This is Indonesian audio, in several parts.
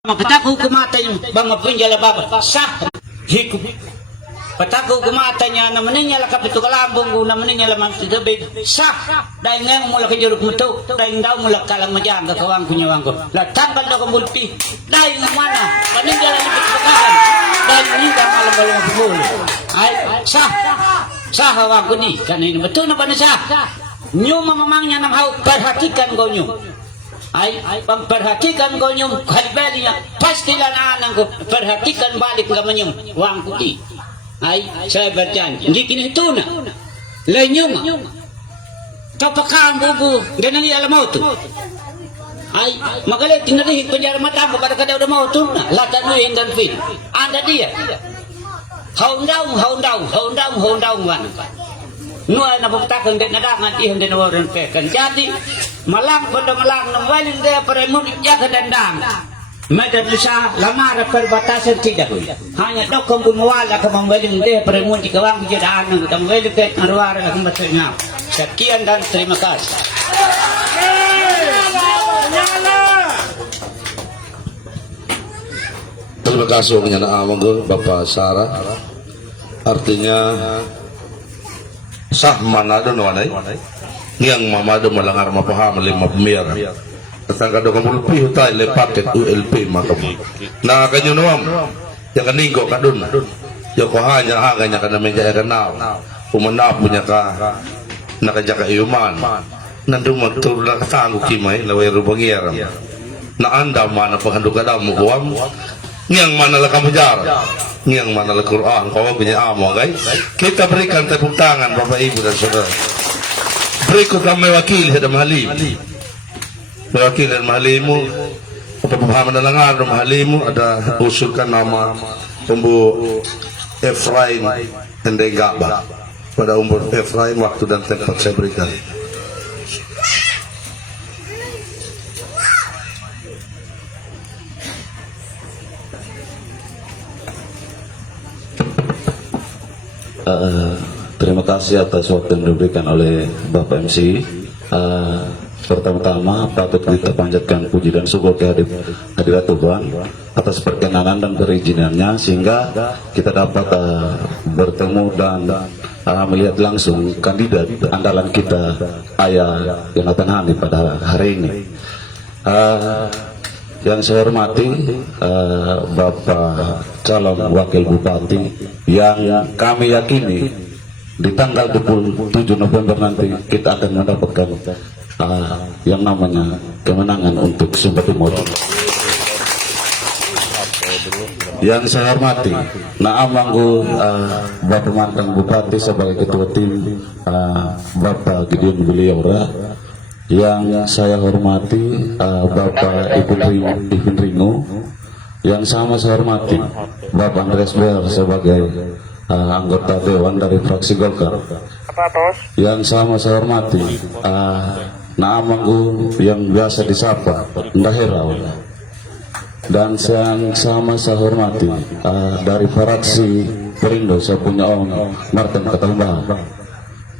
Pataku kumatay bang mapinjala baba sah hiku pataku kumatanya na maninya la kapito kalambong na maninya la mamtidabig sah dahil ngayon mula kajuruk mo to dahil daw mula kalang madyang kakawang kunyawang ko latangkal na kumulpi dahil mana paninjala lipit pagkakan dahil hindi malam balong pumulo ay sah hawang ko ni kanina betul na ba na sah nyo mamamangnya ng haw perhatikan ko nyo ay pamperhatikan ko yung halbeli niya pasti lanaanan ko perhatikan balik naman yung wang ko di ay saya berjan hindi kinito na lain yung kapakaang bubu ganang alam mo to ay magalit tinarihig penjara mata ko pada kada udah mau to na latan mo yung ganfin anda dia haun daw wan nuai na buktakan din nadangan ihon din waran pekan jadi malang pada malang na walin dia peremun jaga dandang medan lusa lamar perbatasan tidak hanya dokong bunwala ka mawalin dia peremun di kawang jadaan ng tamwalin ket arwara ka matanya sekian dan terima kasih. Terima kasih penyanyi amang Bapak Sarah. Artinya sah manado no anay yang mamado malangar mapaham lima pemir tentang kado kamu lebih hutai le paket ULP makamu na kanyo nuam yang kaninggo kadun yo ko hanya haganya kana menjaya kanal umana punya ka nakajaka iuman nandu magtur na katango kimay laway rubangier na anda mana paghandog kada mo kuam yang mana lah kamu jar, yang mana lah Quran, kau punya amo, guys. Kita berikan tepuk tangan Bapak Ibu dan Saudara. Berikut kami mewakili dan mahalim. Mewakili dan mahalimu, pemahaman dan lengan dan mahalimu ada usulkan nama Umbu Efraim Hendegaba. Pada Umbu Efraim waktu dan tempat saya berikan. Terima kasih atas waktu yang diberikan oleh Bapak MC. Pertama-tama patut kita panjatkan puji dan syukur kehadirat Tuhan atas perkenanan dan perizinannya sehingga kita dapat bertemu dan melihat langsung kandidat andalan kita Ayah Yonatan Hani pada hari ini. Yang saya hormati Bapak calon wakil bupati yang kami yakini di tanggal 27 November nanti kita akan mendapatkan yang namanya kemenangan untuk Sumba Timur. Yang saya hormati Naamanggu Bapak mantan bupati sebagai ketua tim Bapak Gideon Biliora. Yang saya hormati Bapak Ipin Ringo, yang sama saya hormati Bapak Andreas Ber sebagai anggota Dewan dari fraksi Golkar, yang sama saya hormati Naamanggu yang biasa disapa Ndaherau, dan yang sama saya hormati dari fraksi Perindo saya punya Om Martin Katambah.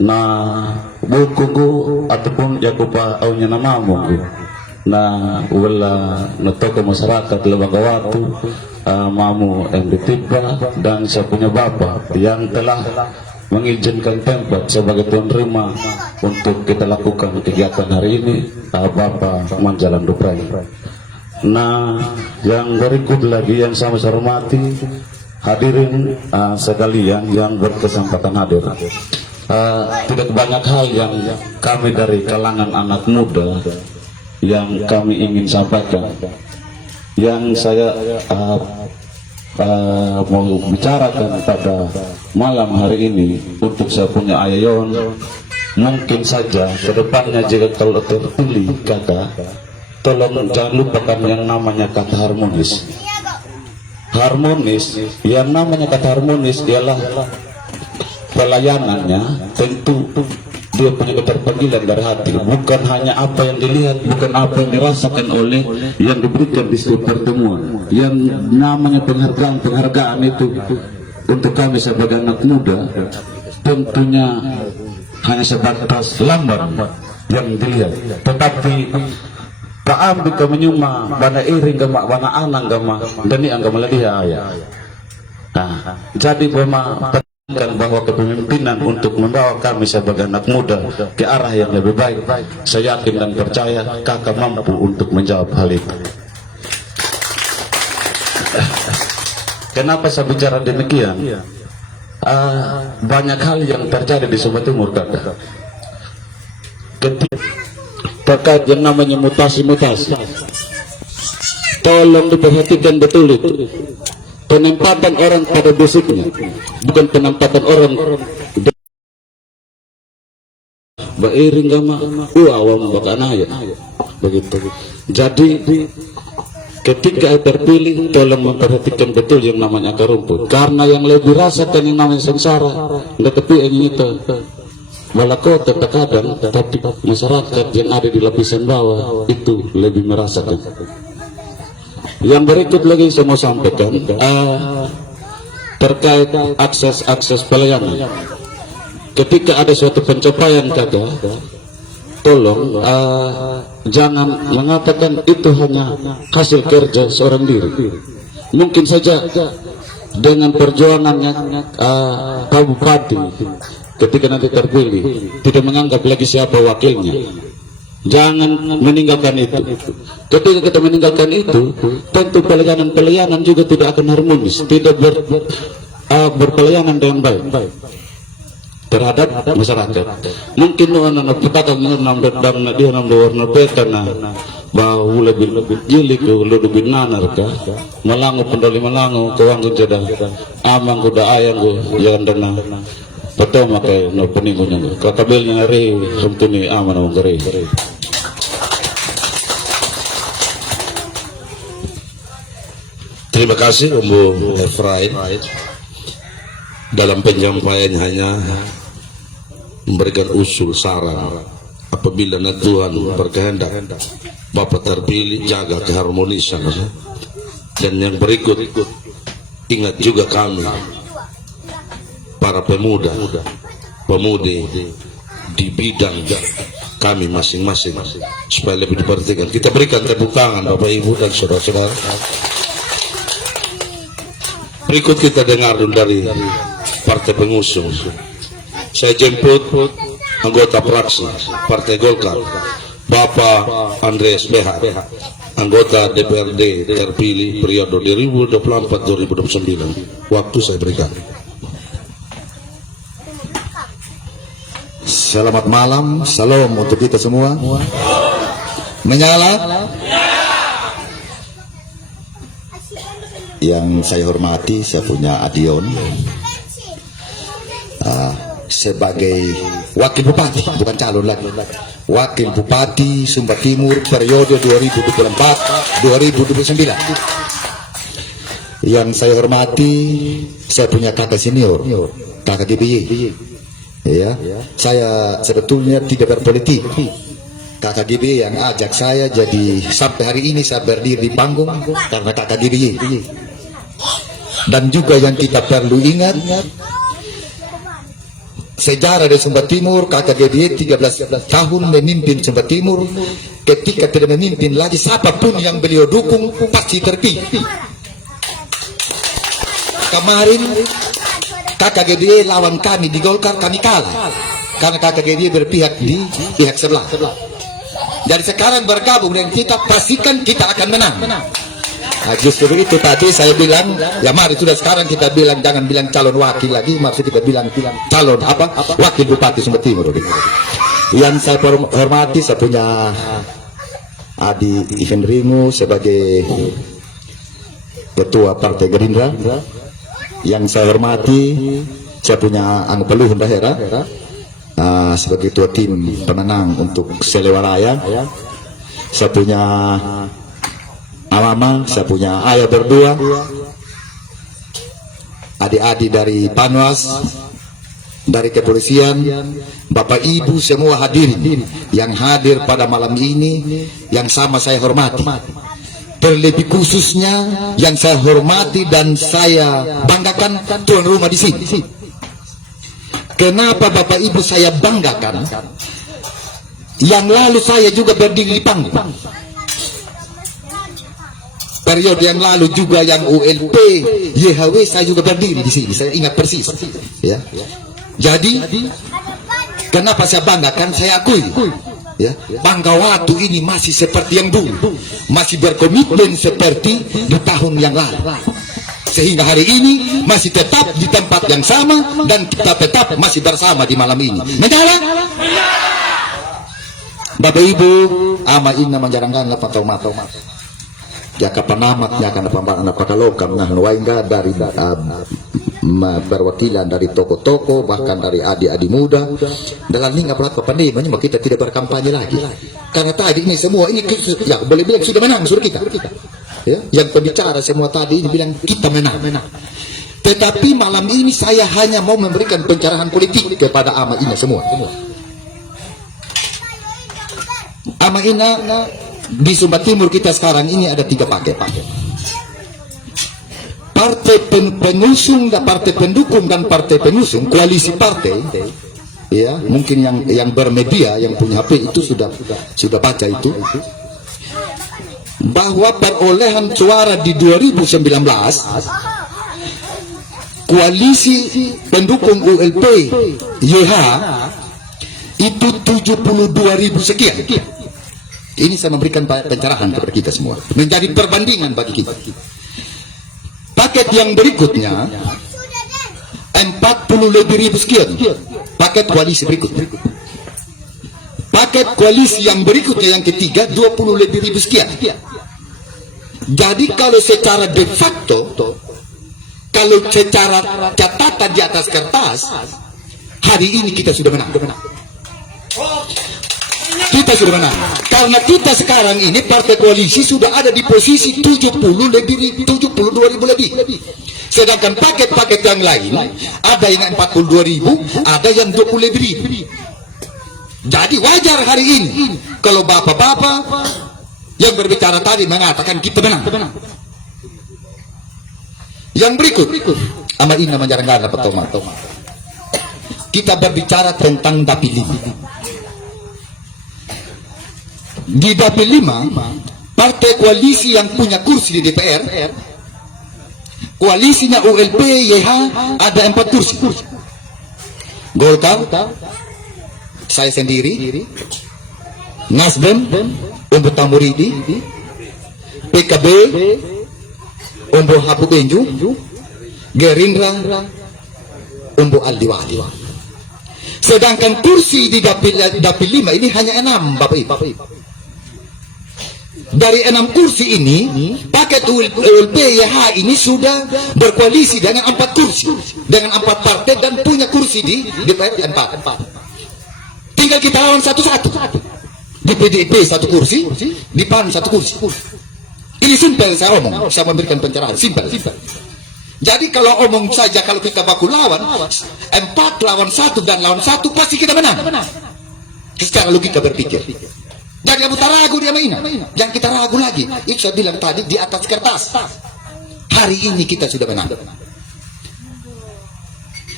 Nah, bukuku ataupun jakupa awnya namamu na wala natoko masyarakat lembaga waktu mamu MDTIPA dan saya punya bapak yang telah mengizinkan tempat sebagai tuan rumah untuk kita lakukan kegiatan hari ini, Bapak Manjalan Duprai. Nah, yang berikut lagi yang sama saya hormati hadirin sekalian yang berkesempatan hadir. Tidak banyak hal yang kami dari kalangan anak muda yang kami ingin sampaikan. Yang saya mau bicarakan pada malam hari ini untuk saya punya Ayayon, mungkin saja kedepannya jika kalau terpilih kata, tolong jangan lupakan yang namanya kata harmonis. Harmonis, yang namanya kata harmonis ialah pelayanannya tentu dia punya keterpanggilan dari hati, bukan hanya apa yang dilihat, bukan apa yang dirasakan oleh yang diberikan di setiap pertemuan. Yang namanya penghargaan itu untuk kami sebagai anak muda tentunya hanya sebatas lamban yang dilihat, tetapi paambi kami nyuma bana iring gama bana anang gama dani ang gama lagi ya. Nah, jadi kan bahwa kepemimpinan untuk membawa kami sebagai anak muda ke arah yang lebih baik, saya yakin dan percaya kakak mampu untuk menjawab hal itu. Kenapa saya bicara demikian? Banyak hal yang terjadi di Sumba Timur, kakak. Terkait yang namanya mutasi-mutasi, tolong diperhatikan betul itu. Penempatan orang pada basicnya, bukan penempatan orang bairing gama awam bakanaya begitu. Jadi ketika terpilih, tolong memperhatikan betul yang namanya akar rumput, karena yang lebih rasakan yang namanya sengsara nggak tepi itu Malakota terkadang, tapi masyarakat yang ada di lapisan bawah itu lebih merasakan. Yang berikut lagi saya mau sampaikan terkait akses pelayanan. Ketika ada suatu pencapaian kakak, tolong jangan mengatakan itu hanya hasil kerja seorang diri. Mungkin saja dengan perjuangannya Pak Bupati ketika nanti terpilih tidak menganggap lagi siapa wakilnya. Jangan meninggalkan itu. Ketika kita meninggalkan itu, tentu pelayanan juga tidak akan harmonis, tidak berpelayanan dengan baik terhadap masyarakat. Mungkin anak petaka nampak dia warna peta bahwa lebih jilik lebih nanar ka malango pendali malango kawang jada amang kuda ayang yang dana pertama kay no peningunya kakabelnya re sumtuni aman ang gare. Terima kasih Umbu Efrain. Dalam penyampaiannya hanya memberikan usul saran apabila Tuhan berkehendak Bapak terpilih, jaga keharmonisan. Dan yang berikut, ingat juga kami para pemuda pemudi di bidang kami masing-masing supaya lebih diperhatikan. Kita berikan tepuk tangan Bapak Ibu dan saudara-saudara. Berikut kita dengar dari partai pengusung. Saya jemput anggota fraksi Partai Golkar, Bapak Andreas Behar, anggota DPRD terpilih periode 2024-2029. Waktu saya berikan. Selamat malam, salam untuk kita semua. Menyala. Yang saya hormati, saya punya Adion sebagai wakil bupati, bukan calon lagi, wakil bupati Sumba Timur periode 2024-2029. Yang saya hormati, saya punya kakak senior, kakak GBY. Ya, saya sebetulnya tidak berpolitik. Kakak GBY yang ajak saya, jadi sampai hari ini saya berdiri di panggung karena kakak GBY. Dan juga yang kita perlu ingat, sejarah di Sumba Timur, kakak GBY 13 tahun memimpin Sumba Timur. Ketika tidak memimpin lagi, siapapun yang beliau dukung pasti terpilih. Kemarin kakak GBY lawan kami di Golkar, kami kalah karena kakak GBY berpihak di pihak sebelah. Jadi sekarang bergabung dengan kita, pastikan kita akan menang. Nah, justru itu tadi saya bilang, ya mari sudah sekarang kita bilang, jangan bilang calon wakil lagi, maksud kita bilang calon apa? Wakil Bupati Sumba Timur. Yang saya hormati, saya punya Adi Ivan Ringu sebagai Ketua Partai Gerindra. Yang saya hormati, saya punya Ang Peluh Daerah sebagai Ketua Tim Pemenang untuk Selewaraya. Saya punya Amama, saya punya ayah berdua, adik-adik dari Panwas, dari kepolisian, Bapak Ibu semua hadirin yang hadir pada malam ini, yang sama saya hormati. Terlebih khususnya yang saya hormati dan saya banggakan tuan rumah di sini. Kenapa Bapak Ibu saya banggakan? Yang lalu saya juga berdiri di panggung. periode yang lalu juga yang ULP YHW saya juga berdiri di sini, saya ingat persis ya. Jadi kenapa saya banggakan, saya akui ya, Bangka Watu ini masih seperti yang dulu, masih berkomitmen seperti di tahun yang lalu, sehingga hari ini masih tetap di tempat yang sama dan kita tetap masih bersama di malam ini. Menyala Bapak Ibu, ama ina manjarangkan lapan tau matau ya kapanamat nya akan napakalokam nah nuaingga dari perwakilan dari toko-toko, bahkan dari adik-adik muda dalam lingkup pelat pandemi, kita tidak berkampanye lagi karena tadi ini semua ini ya boleh bilang sudah menang sudah kita ya, yang pembicara semua tadi ini bilang kita menang. Tetapi malam ini saya hanya mau memberikan pencerahan politik kepada ama ina semua. Ama ina di Sumba Timur kita sekarang ini ada 3 paket. Partai pengusung dan partai pendukung dan partai pengusung, koalisi partai ya, mungkin yang bermedia yang punya HP itu sudah baca itu, bahwa perolehan suara di 2019 koalisi pendukung ULP YH itu 72.000 sekian. Ini saya memberikan pencerahan kepada kita semua, menjadi perbandingan bagi kita. Paket yang berikutnya 40.000 sekian, paket koalisi berikutnya. Paket koalisi yang berikutnya yang ketiga 20.000 sekian. Jadi kalau secara de facto, kalau secara catatan di atas kertas, hari ini kita sudah menang. Kita sudah menang karena kita sekarang ini partai koalisi sudah ada di posisi 72.000 lebih. Sedangkan paket-paket yang lain ada yang 42.000, ada yang 20.000. Jadi wajar hari ini kalau bapak-bapak yang berbicara tadi mengatakan kita menang. Yang berikut, ama ina manjarangana petoma. Kita berbicara tentang dapil 5. Di dapil 5, partai koalisi yang punya kursi di DPR, koalisinya ULP YH ada 4 kursi. Golkar, saya sendiri, Nasdem, Umbu Tamuridi, PKB, Umbu Hapu Benju, Gerindra, Umbu Aldiwali. Sedangkan kursi di dapil 5 ini hanya 6, Bapak Ibu. Dari 6 kursi ini, paket ULP YH ini sudah berkoalisi dengan 4 kursi, dengan 4 partai dan punya kursi di DPR 4. Tinggal kita lawan satu-satu. Di PDIP 1 kursi, di PAN 1 kursi. Ini simpel saya omong, saya memberikan pencerahan, simpel. Jadi kalau omong saja, kalau kita baku lawan 4 lawan 1 dan lawan 1 pasti kita menang. Secara logika berpikir. Jangan kita ragu dia mainan. Jangan kita ragu lagi. Itu saya bilang tadi di atas kertas. Hari ini kita sudah menang.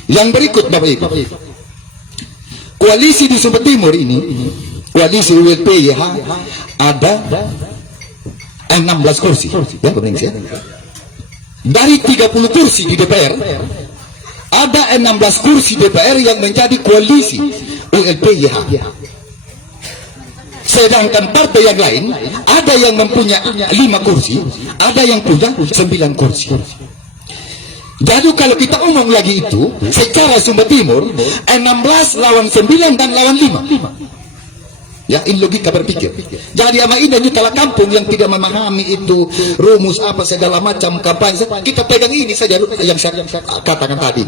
Yang berikut Bapak Ibu. Koalisi di Sumba Timur ini, koalisi ULP YH ada 16 kursi. Ya, pemirsa. Dari 30 kursi di DPR, ada 16 kursi DPR yang menjadi koalisi ULP YH. Sedangkan partai yang lain ada yang mempunyai 5 kursi, ada yang punya 9 kursi. Jadi kalau kita omong lagi itu, secara Sumba Timur 16 lawan 9 dan lawan 5. Ya, ini logika berpikir. Jadi ama ini nyutala kampung yang tidak memahami itu rumus apa segala macam kampanye. Kita pegang ini saja yang saya katakan tadi.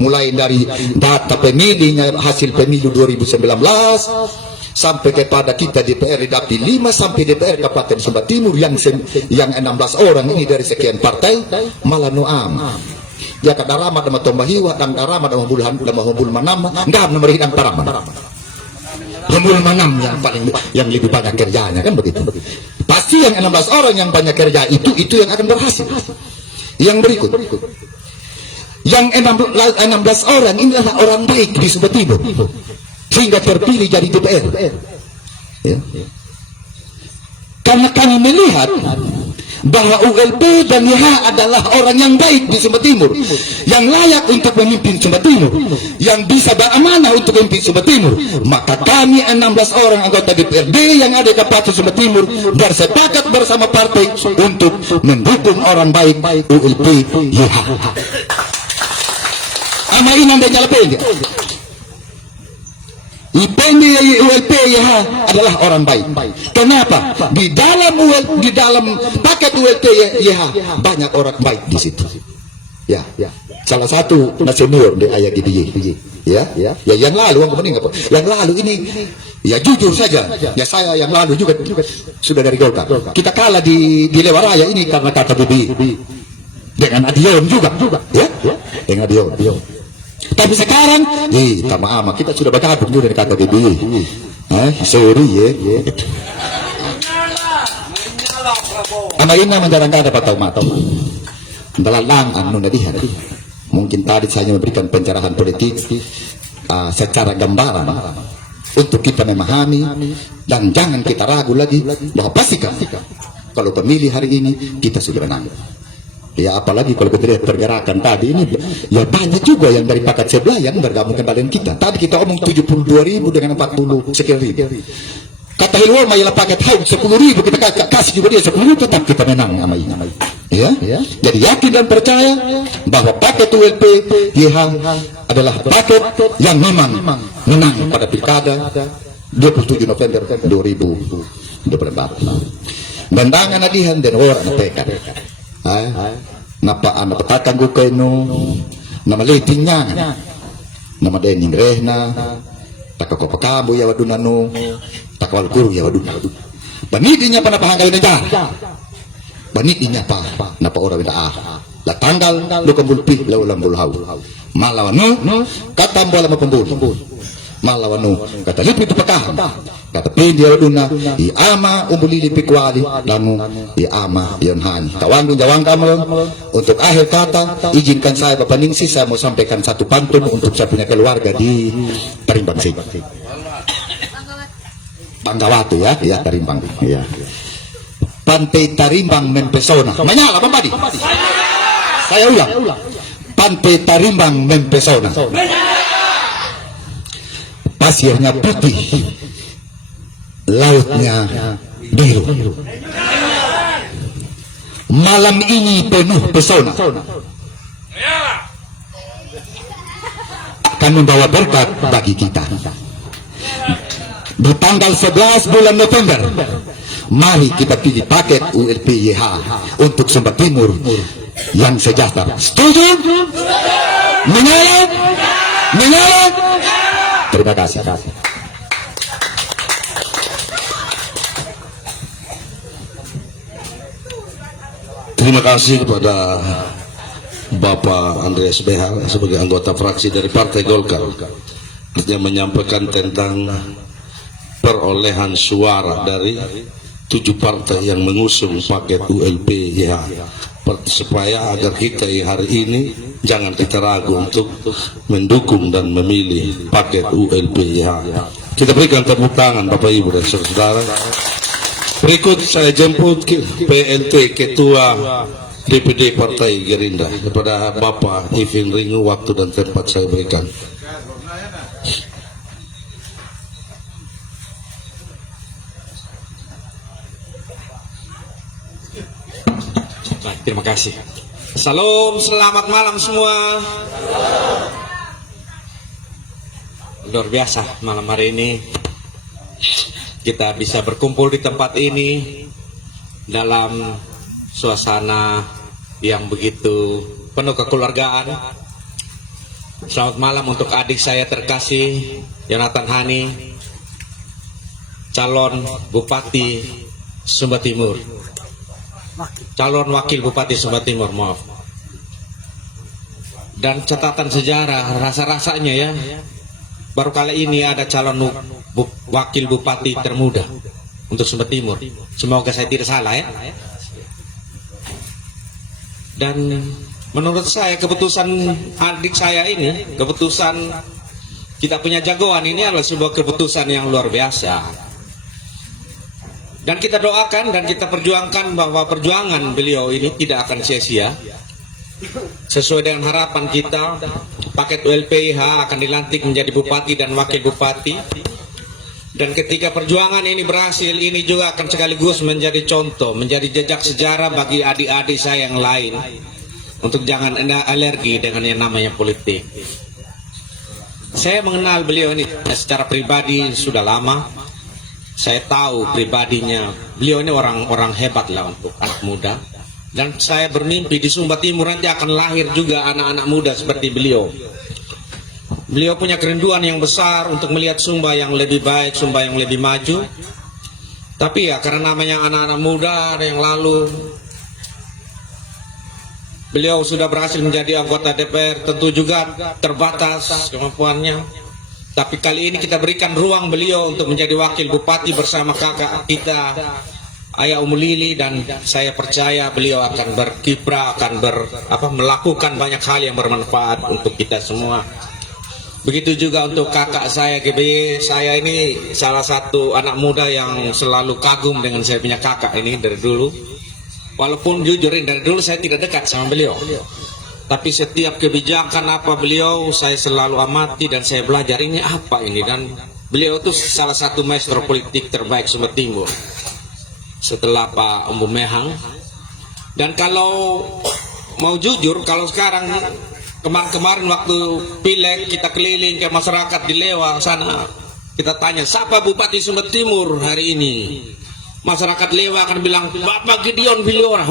Mulai dari data pemilihnya, hasil pemilu 2019 sampai kepada kita DPR di dapil 5 sampai DPR Kabupaten Sumba Timur yang 16 orang ini dari sekian partai malah nuam. Ya kadarama dama tombahiwa dan darama dama humbul manama ngam namerihan parama. Humbul manam yang lebih banyak kerjanya kan begitu. Pasti yang 16 orang yang banyak kerja itu yang akan berhasil. Yang berikut. Yang 16 orang ini adalah orang baik di Sumba Timur. Sehingga terpilih jadi DPR. Ya. Karena kami melihat bahwa ULP dan YH adalah orang yang baik di Sumba Timur, yang layak untuk memimpin Sumba Timur, yang bisa beramanah untuk memimpin Sumba Timur. Maka kami 16 orang anggota DPRD yang ada di Kabupaten Sumba Timur bersepakat bersama partai untuk mendukung orang baik ULP YH. Ama inang dan nyalapen. IPD ULP YH adalah orang baik. Kenapa? Di dalam paket ULP YH banyak orang baik di situ. Ya. Salah satu senior di ayah GDY. Ya, yang lalu yang lalu ini ya jujur saja. Ya saya yang lalu juga sudah dari Golkar. Kita kalah di Lewaraya ini karena kata GDY. Dengan Adion juga. Ya, dengan Adion. Tapi sekarang, sama kita sudah bergabung juga dengan kata BB. Sorry ya. Ama ina menjarangkan dapat tahu mata. Dalalang anu nadihan. Mungkin tadi saya memberikan pencerahan politik secara gambaran untuk kita memahami dan jangan kita ragu lagi bahwa pastikan kalau pemilih hari ini kita sudah menang. Ya apalagi kalau kita lihat pergerakan tadi ini ya banyak juga yang dari paket sebelah yang bergabung kembali kita. Tadi kita omong 72.000 dengan 40 sekian ribu. Kata Hilwal ialah paket haut 10.000 kita kasih juga dia 10.000 tetap kita menang sama ini. Ya. Jadi yakin dan percaya bahwa paket ULP YH adalah paket yang memang menang pada pilkada 27 November 2024. Mendangan adihan dan orang PK. Napa anak petatang ko kayo na maliting niya na madening rehna takakopakabo yawa dun ano takawalkuro yawa dun paniti niya pa napahanggaw na dyan paniti niya pa napauraw na la tanggal lukambulpi laulang bulhaw malawano katambala mapambul malawano katalipi tupakaham katapin dia duna iama umulili pikwali lamu iama yonhani kawan jawang kamu untuk akhir kata izinkan saya Bapak Ningsi saya mau sampaikan satu pantun untuk saya punya keluarga di Tarimbang sih Banggawatu ya Tarimbang ya Pantai Tarimbang mempesona menyala Bang Padi saya ulang Pantai Tarimbang mempesona pasirnya putih lautnya biru malam ini penuh pesona akan membawa berkat bagi kita di tanggal 11 bulan November mari kita pilih paket ULP YH untuk Sumba Timur yang sejahtera. Setuju? Menyala? Terima kasih. Terima kasih kepada Bapak Andreas Behal sebagai anggota fraksi dari Partai Golkar yang menyampaikan tentang perolehan suara dari 7 partai yang mengusung paket ULP YH supaya agar kita hari ini jangan kita ragu untuk mendukung dan memilih paket ULP YH. Kita berikan tepuk tangan Bapak Ibu dan Saudara. Berikut saya jemput PLT Ketua DPD Partai Gerindra kepada Bapak Ivin Ringu, waktu dan tempat saya berikan. Baik, terima kasih. Salam, selamat malam semua. Luar biasa malam hari ini kita bisa berkumpul di tempat ini dalam suasana yang begitu penuh kekeluargaan. Selamat malam untuk adik saya terkasih Yonatan Hani, calon Bupati Sumba Timur, calon Wakil Bupati Sumba Timur, maaf. Dan catatan sejarah rasa-rasanya ya, baru kali ini ada calon Wakil Bupati termuda untuk Sumba Timur. Semoga saya tidak salah ya. Dan menurut saya keputusan adik saya ini, keputusan kita punya jagoan ini adalah sebuah keputusan yang luar biasa. Dan kita doakan dan kita perjuangkan bahwa perjuangan beliau ini tidak akan sia-sia. Sesuai dengan harapan kita, paket ULPIH akan dilantik menjadi bupati dan wakil bupati. Dan ketika perjuangan ini berhasil, ini juga akan sekaligus menjadi contoh, menjadi jejak sejarah bagi adik-adik saya yang lain. Untuk jangan alergi dengan yang namanya politik. Saya mengenal beliau ini secara pribadi sudah lama. Saya tahu pribadinya, beliau ini orang hebat lah untuk anak muda. Dan saya bermimpi di Sumba Timur nanti akan lahir juga anak-anak muda seperti beliau. Beliau punya kerinduan yang besar untuk melihat Sumba yang lebih baik, Sumba yang lebih maju. Tapi ya karena namanya anak-anak muda yang lalu, beliau sudah berhasil menjadi anggota DPR, tentu juga terbatas kemampuannya. Tapi kali ini kita berikan ruang beliau untuk menjadi wakil bupati bersama kakak kita, Ayah Umu Lili, dan saya percaya beliau akan berkiprah, akan melakukan banyak hal yang bermanfaat untuk kita semua. Begitu juga untuk kakak saya GBY, saya ini salah satu anak muda yang selalu kagum dengan saya punya kakak ini dari dulu. Walaupun jujurin dari dulu saya tidak dekat sama beliau. Tapi setiap kebijakan apa beliau saya selalu amati dan saya belajar ini apa ini, dan beliau itu salah satu maestro politik terbaik Sumba Timur setelah Pak Umbu Mehang. Dan kalau mau jujur, kalau sekarang kemarin waktu pileg kita keliling ke masyarakat di Lewa sana, kita tanya siapa Bupati Sumba Timur hari ini, masyarakat Lewa akan bilang Bapak Gideon Biliora.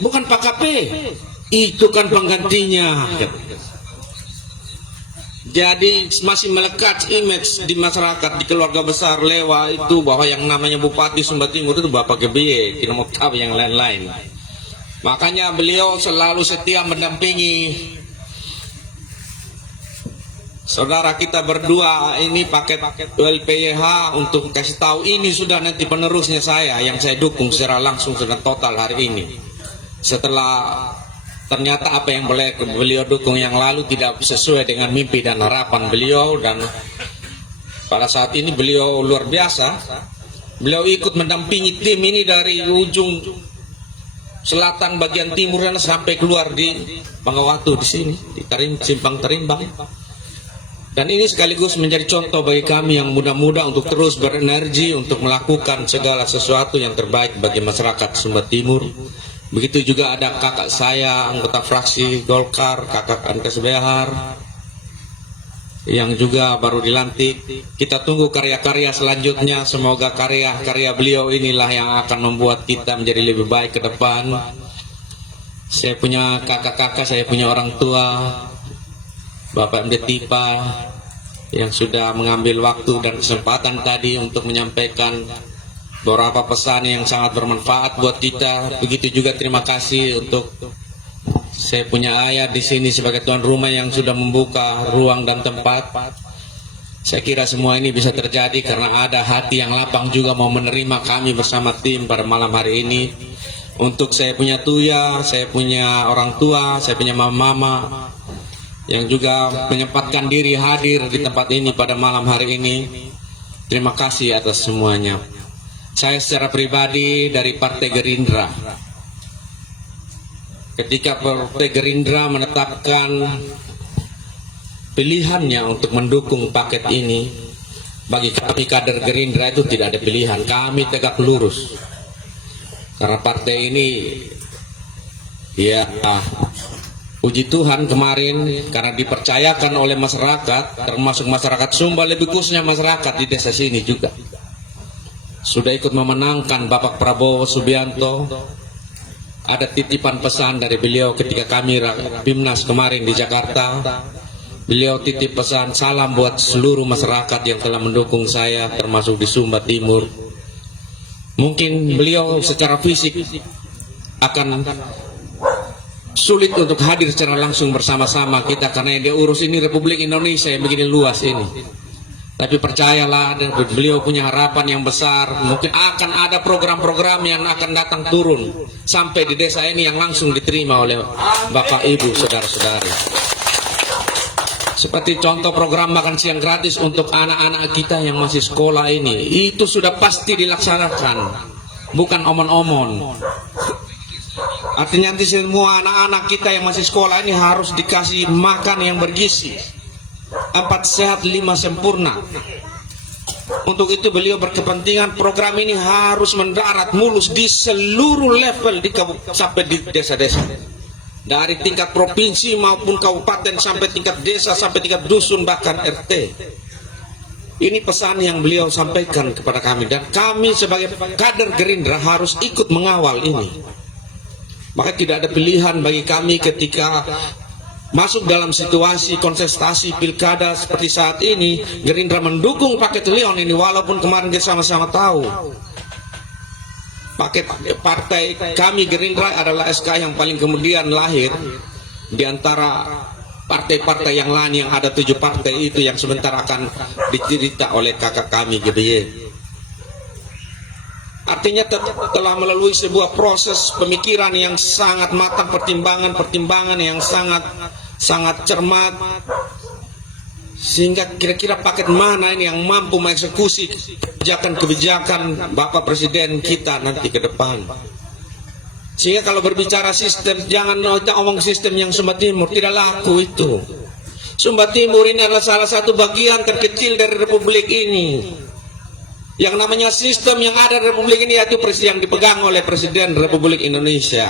Bukan Pak KP, itu kan penggantinya. Jadi masih melekat image di masyarakat, di keluarga besar Lewa itu bahwa yang namanya Bupati Sumba Timur itu Bapak GBY, tidak mau tahu yang lain-lain. Makanya beliau selalu setia mendampingi saudara kita berdua ini paket ULPIH untuk kasih tahu ini sudah nanti penerusnya saya yang saya dukung secara langsung dan total hari ini. Setelah ternyata apa yang beliau dukung yang lalu tidak sesuai dengan mimpi dan harapan beliau, dan pada saat ini beliau luar biasa. Beliau ikut mendampingi tim ini dari ujung selatan bagian timur sampai keluar di Panggawatu di sini di Simpang Terimbang. Dan ini sekaligus menjadi contoh bagi kami yang muda-muda untuk terus berenergi untuk melakukan segala sesuatu yang terbaik bagi masyarakat Sumba Timur. Begitu juga ada kakak saya, anggota fraksi Golkar, kakak Antes Behar, yang juga baru dilantik. Kita tunggu karya-karya selanjutnya. Semoga karya-karya beliau inilah yang akan membuat kita menjadi lebih baik ke depan. Saya punya kakak-kakak, saya punya orang tua, Bapak MD Tipa, yang sudah mengambil waktu dan kesempatan tadi untuk menyampaikan beberapa pesan yang sangat bermanfaat buat kita. Begitu juga terima kasih untuk saya punya ayah di sini sebagai tuan rumah yang sudah membuka ruang dan tempat. Saya kira semua ini bisa terjadi karena ada hati yang lapang juga mau menerima kami bersama tim pada malam hari ini. Untuk saya punya tuya, saya punya orang tua, saya punya mama-mama yang juga menyempatkan diri hadir di tempat ini pada malam hari ini. Terima kasih atas semuanya. Saya secara pribadi dari Partai Gerindra, ketika Partai Gerindra menetapkan pilihannya untuk mendukung paket ini, bagi kami kader Gerindra itu tidak ada pilihan, kami tegak lurus. Karena partai ini ya puji Tuhan kemarin karena dipercayakan oleh masyarakat, termasuk masyarakat Sumba, lebih khususnya masyarakat di desa sini juga, sudah ikut memenangkan Bapak Prabowo Subianto. Ada titipan pesan dari beliau ketika kami Bimnas kemarin di Jakarta. Beliau titip pesan salam buat seluruh masyarakat yang telah mendukung saya, termasuk di Sumba Timur. Mungkin beliau secara fisik akan sulit untuk hadir secara langsung bersama-sama kita karena yang dia urus ini Republik Indonesia yang begini luas ini. Tapi percayalah, beliau punya harapan yang besar. Mungkin akan ada program-program yang akan datang turun sampai di desa ini yang langsung diterima oleh Bapak Ibu, saudara-saudari. Seperti contoh program makan siang gratis untuk anak-anak kita yang masih sekolah ini, itu sudah pasti dilaksanakan, bukan omon-omon. Artinya nanti semua anak-anak kita yang masih sekolah ini harus dikasih makan yang bergizi, 4 sehat 5 sempurna. Untuk itu beliau berkepentingan program ini harus mendarat mulus di seluruh level sampai di desa-desa, dari tingkat provinsi maupun kabupaten sampai tingkat desa, sampai tingkat dusun, bahkan RT. Ini pesan yang beliau sampaikan kepada kami, dan kami sebagai kader Gerindra harus ikut mengawal ini. Maka tidak ada pilihan bagi kami ketika masuk dalam situasi kontestasi pilkada seperti saat ini. Gerindra mendukung paket Leon ini, walaupun kemarin kita sama-sama tahu paket partai kami Gerindra adalah SK yang paling kemudian lahir di antara partai-partai yang lain, yang ada 7 partai itu yang sebentar akan dicerita oleh kakak kami GBY. Artinya telah melalui sebuah proses pemikiran yang sangat matang, pertimbangan yang sangat cermat, sehingga kira-kira paket mana ini yang mampu mengeksekusi kebijakan Bapak Presiden kita nanti ke depan. Sehingga kalau berbicara sistem, jangan kita omong sistem yang Sumba Timur, tidak laku itu. Sumba Timur ini adalah salah satu bagian terkecil dari Republik ini. Yang namanya sistem yang ada di Republik ini yaitu yang dipegang oleh Presiden Republik Indonesia.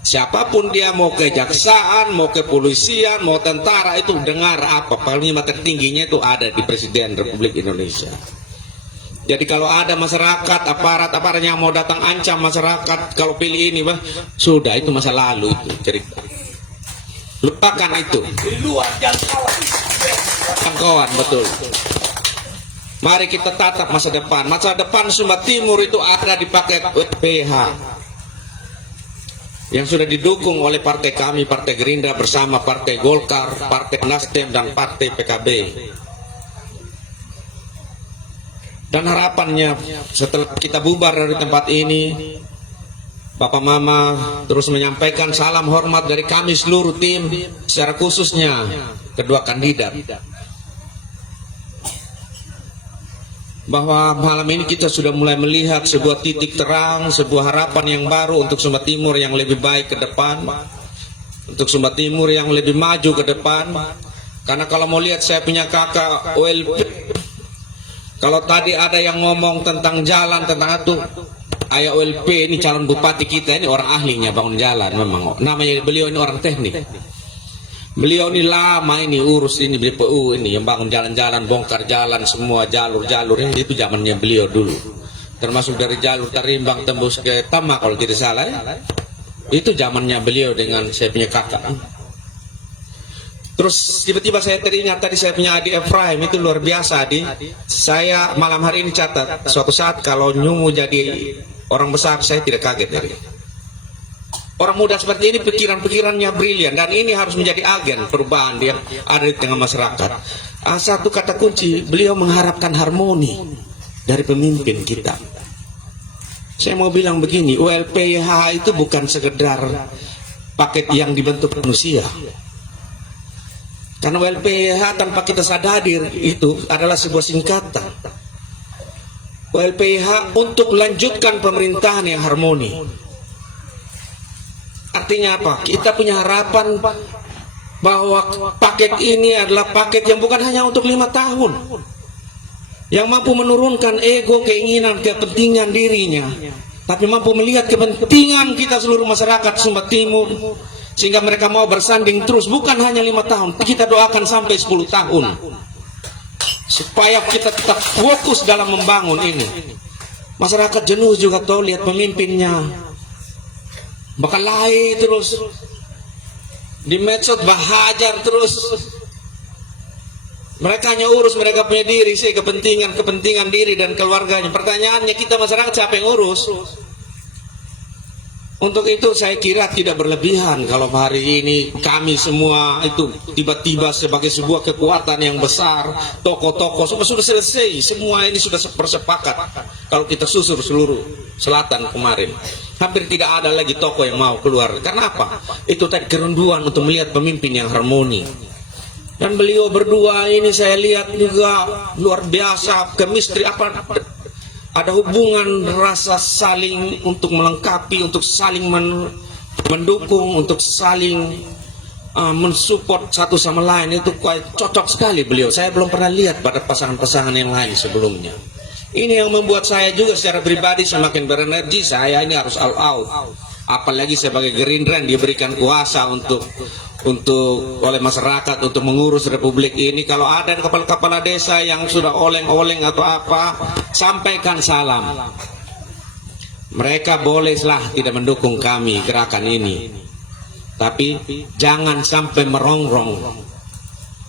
Siapapun dia, mau kejaksaan, mau kepolisian, mau tentara, itu dengar apa panglima tertingginya itu ada di Presiden Republik Indonesia. Jadi kalau ada masyarakat, aparat yang mau datang ancam masyarakat kalau pilih ini, sudah itu masa lalu itu cerita. Lupakan itu. Di luar jangkauan, betul. Mari kita tatap masa depan. Masa depan Sumba Timur itu ada di paket PH yang sudah didukung oleh partai kami, Partai Gerindra bersama Partai Golkar, Partai Nasdem, dan Partai PKB. Dan harapannya setelah kita bubar dari tempat ini, Bapak Mama terus menyampaikan salam hormat dari kami seluruh tim, secara khususnya kedua kandidat, bahwa malam ini kita sudah mulai melihat sebuah titik terang, sebuah harapan yang baru untuk Sumba Timur yang lebih baik ke depan, untuk Sumba Timur yang lebih maju ke depan. Karena kalau mau lihat saya punya kakak OLP, kalau tadi ada yang ngomong tentang jalan, tentang itu, ayah OLP ini calon bupati kita ini orang ahlinya bangun jalan memang. Namanya beliau ini orang teknik. Beliau ini lama ini urus ini BPU ini yang bangun jalan-jalan, bongkar jalan semua jalur-jalur ini, itu zamannya beliau dulu. Termasuk dari jalur Tarimbang tembus ke Tama kalau tidak salah ya. Itu zamannya beliau dengan saya punya kakak. Terus tiba-tiba saya teringat tadi saya punya adik Efraim, itu luar biasa adik. Saya malam hari ini catat, suatu saat kalau Nyumu jadi orang besar saya tidak kaget dari. Orang muda seperti ini pikiran-pikirannya brilian, dan ini harus menjadi agen perubahan yang ada di tengah masyarakat. Satu kata kunci, beliau mengharapkan harmoni dari pemimpin kita. Saya mau bilang begini, ULPH itu bukan sekedar paket yang dibentuk manusia. Karena ULPH tanpa kita sadari itu adalah sebuah singkatan. ULPH untuk melanjutkan pemerintahan yang harmoni. Artinya apa? Kita punya harapan bahwa paket ini adalah paket yang bukan hanya untuk 5 tahun, yang mampu menurunkan ego, keinginan, kepentingan dirinya, tapi mampu melihat kepentingan kita seluruh masyarakat Sumba Timur, sehingga mereka mau bersanding terus, bukan hanya 5 tahun, kita doakan sampai 10 tahun, supaya kita tetap fokus dalam membangun ini. Masyarakat jenuh juga tahu lihat pemimpinnya bakal lain terus di medsos, bahajar terus. Mereka hanya urus mereka punya diri sih, kepentingan diri dan keluarganya. Pertanyaannya, kita masyarakat siapa yang urus? Untuk itu saya kira tidak berlebihan kalau hari ini kami semua itu tiba-tiba sebagai sebuah kekuatan yang besar, tokoh-tokoh sudah selesai, semua ini sudah bersepakat. Kalau kita susur seluruh selatan kemarin, hampir tidak ada lagi tokoh yang mau keluar. Karena apa? Itu tadi kerinduan untuk melihat pemimpin yang harmoni. Dan beliau berdua ini saya lihat juga luar biasa chemistry, apa ada hubungan rasa saling untuk melengkapi, untuk saling mendukung, untuk saling mensupport satu sama lain. Itu quite cocok sekali beliau. Saya belum pernah lihat pada pasangan-pasangan yang lain sebelumnya. Ini yang membuat saya juga secara pribadi semakin berenergi. Saya ini harus all out. Apalagi sebagai Gerindra yang diberikan kuasa untuk oleh masyarakat untuk mengurus republik ini. Kalau ada kepala-kepala desa yang sudah oleng-oleng atau apa, sampaikan salam. Mereka bolehlah tidak mendukung kami gerakan ini, tapi jangan sampai merongrong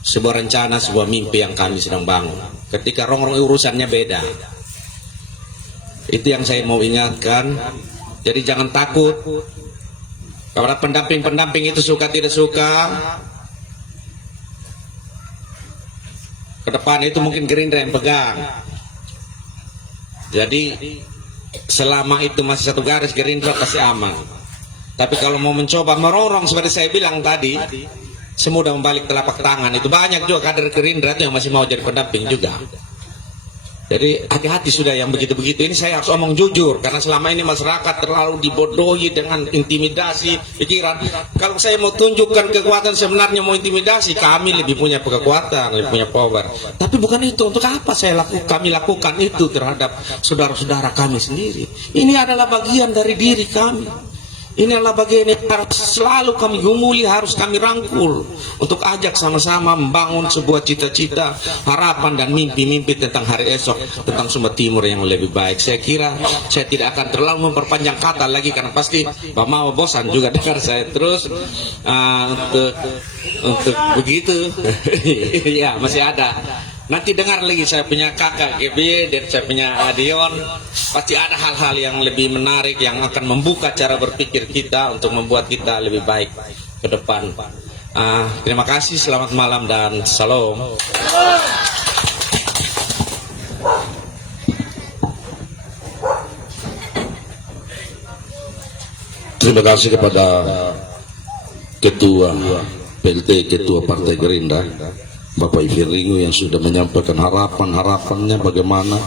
sebuah rencana, sebuah mimpi yang kami sedang bangun. Ketika rongrong urusannya beda. Itu yang saya mau ingatkan. Jadi jangan takut. Kalau pendamping-pendamping itu suka tidak suka, ke depan itu mungkin Gerindra yang pegang. Jadi selama itu masih satu garis, Gerindra pasti aman. Tapi kalau mau mencoba merongrong seperti saya bilang tadi, semudah membalik telapak tangan. Itu banyak juga kader Gerindra itu yang masih mau jadi pendamping juga. Jadi hati-hati sudah yang begitu-begitu. Ini saya harus omong jujur, karena selama ini masyarakat terlalu dibodohi dengan intimidasi pikiran. Kalau saya mau tunjukkan kekuatan sebenarnya, mau intimidasi, kami lebih punya kekuatan, lebih punya power. Tapi bukan itu. Untuk apa kami lakukan itu terhadap saudara-saudara kami sendiri? Ini adalah bagian dari diri kami. Ini adalah bagian yang harus selalu kami gumuli, harus kami rangkul untuk ajak sama-sama membangun sebuah cita-cita, harapan dan mimpi-mimpi tentang hari esok, tentang Sumba Timur yang lebih baik. Saya kira saya tidak akan terlalu memperpanjang kata lagi, karena pasti Pak Mao bosan juga dengar saya terus untuk begitu. Ya, masih ada. Nanti dengar lagi saya punya kakak GB dan saya punya Adion. Pasti ada hal-hal yang lebih menarik yang akan membuka cara berpikir kita untuk membuat kita lebih baik ke depan. Terima kasih, selamat malam dan salam. Terima kasih kepada Ketua PLT, Ketua Partai Gerindra, Bapak Iviringo, yang sudah menyampaikan harapan-harapannya bagaimana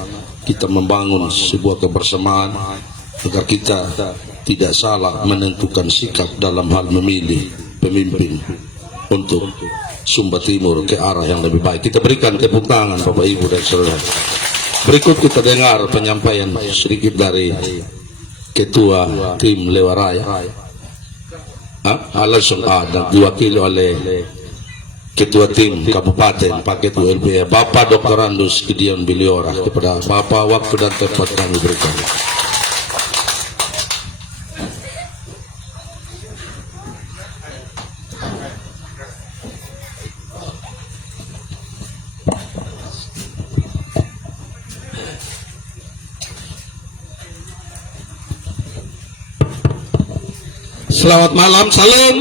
kita membangun sebuah kebersamaan agar kita tidak salah menentukan sikap dalam hal memilih pemimpin untuk Sumba Timur ke arah yang lebih baik. Kita berikan tepuk tangan Bapak Ibu dan Saudara. Berikut kita dengar penyampaian sedikit dari Ketua Tim Lewaraya, langsung dan diwakili oleh Ketua Tim Kabupaten Paket ULB, Bapak Dr. Andus Gideon Biliora. Kepada Bapak, waktu dan tempat kami berikan. Selamat malam, salam.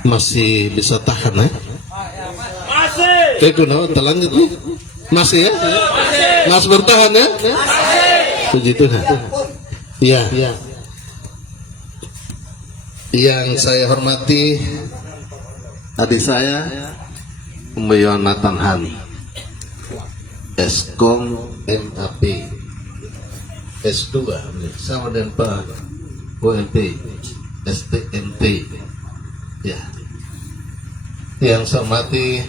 Masih bisa tahan ya? Masih. Itu terlanjut nih. Masih ya? Masih bertahan ya? Puji Tuhan. Iya. Yang saya hormati adik saya Mbayon Nathan Hani, Eskom MAP S2 sama dengan Pak OLT STMT. Ya, yang saya hormati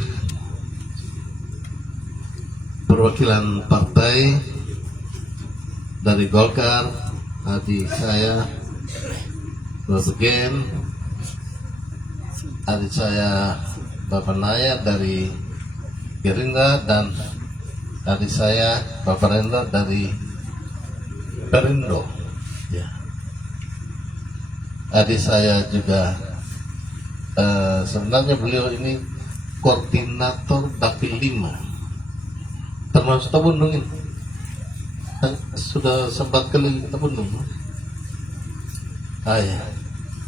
perwakilan partai dari Golkar, adik saya Bapak Gen, adik saya Bapak Naya dari Gerindra, dan adik saya Bapak Rendra dari Perindo. Ya, adik saya juga sebenarnya beliau ini koordinator Dapil 5, termasuk Tabundung ini. Sudah sempat keliling Tabundung.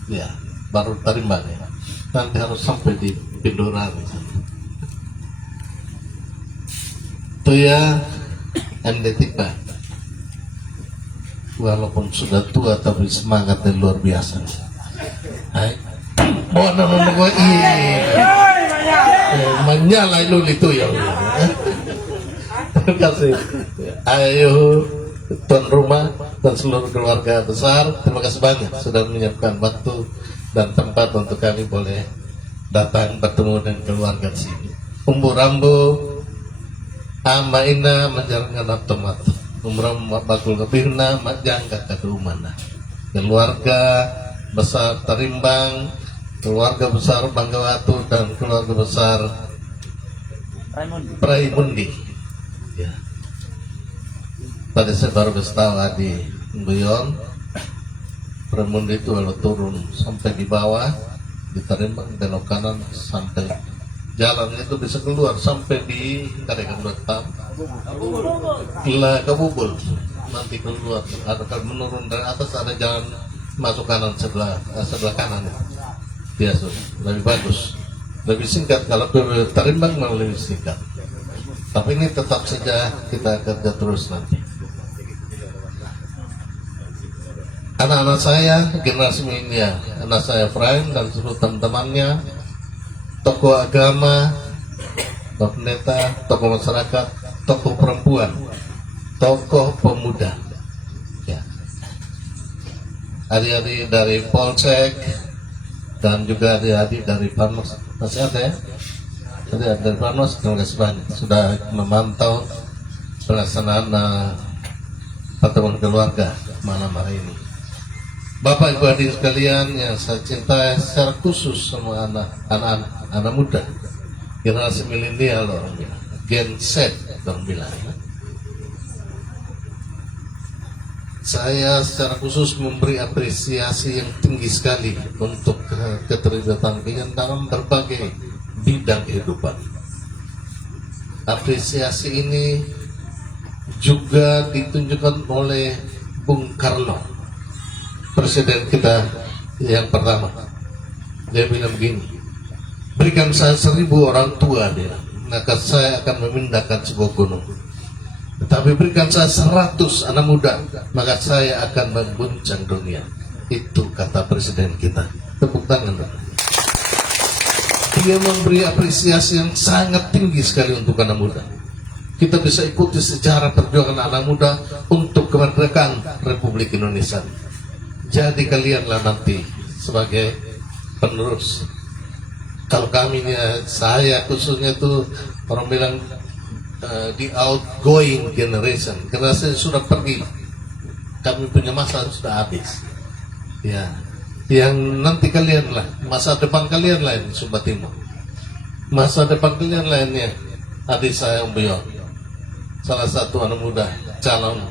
Ya, baru Tarimban ya. Nanti harus sampai di Pindoran. Itu ya, MD Tipa. Walaupun sudah tua tapi semangatnya luar biasa. Hai. Bawa nama gue menyalai lulu itu ya. Terima kasih. Ayo tuan rumah dan seluruh keluarga besar, terima kasih banyak sudah menyiapkan waktu dan tempat untuk kami boleh datang bertemu dengan keluarga di sini. Umbu rambu ama ina menjalankan otomat. Umram bakul kebirna majangka kadumana. Keluarga besar Tarimbang, keluarga besar Banggawatu dan keluarga besar Praimundi. Ya. Tadi saya baru tahu di Buyon, Praimundi itu kalau turun sampai di bawah, di Tarimbang belok kanan sampai jalan itu bisa keluar sampai di Karekan Batam, Kabubul nanti keluar. Ada kalau menurun dari atas ada jalan masuk kanan sebelah kanan. Biasa lebih bagus, lebih singkat. Kalau ke Tarimbang malah lebih singkat. Tapi ini tetap saja kita kerja terus nanti. Anak-anak saya generasi milenial, anak saya Frank dan seluruh teman-temannya, tokoh agama, tokoh pendeta, tokoh masyarakat, tokoh perempuan, tokoh pemuda, ya. Adik-adik dari Polsek dan juga adik-adik dari Panwas, masih ada ya? Adik-adik dari Panwas, terima kasih banyak sudah memantau pelaksanaan pertemuan keluarga malam hari ini. Bapak Ibu hadirin sekalian yang saya cintai, secara khusus semua anak muda, generasi milenial orang bilang, Gen Z orang bilang. Saya secara khusus memberi apresiasi yang tinggi sekali untuk keterlibatan kalian dalam berbagai bidang kehidupan. Apresiasi ini juga ditunjukkan oleh Bung Karno, Presiden kita yang pertama. Dia bilang begini, berikan saya 1000 orang tua, dia, maka saya akan memindahkan sebuah gunung. Tetapi berikan saya 100 anak muda, maka saya akan mengguncang dunia. Itu kata Presiden kita. Tepuk tangan. Dia memberi apresiasi yang sangat tinggi sekali untuk anak muda. Kita bisa ikuti sejarah perjuangan anak muda untuk kemerdekaan Republik Indonesia. Jadi kalianlah nanti sebagai penerus. Kalau kami ini, saya khususnya itu orang bilang the outgoing generation, karena saya sudah pergi, kami punya masa sudah habis. Ya, yang nanti kalian lah, masa depan kalian lain Sumba Timur, masa depan kalian lainnya. Adik saya Om Buyon, salah satu anak muda, calon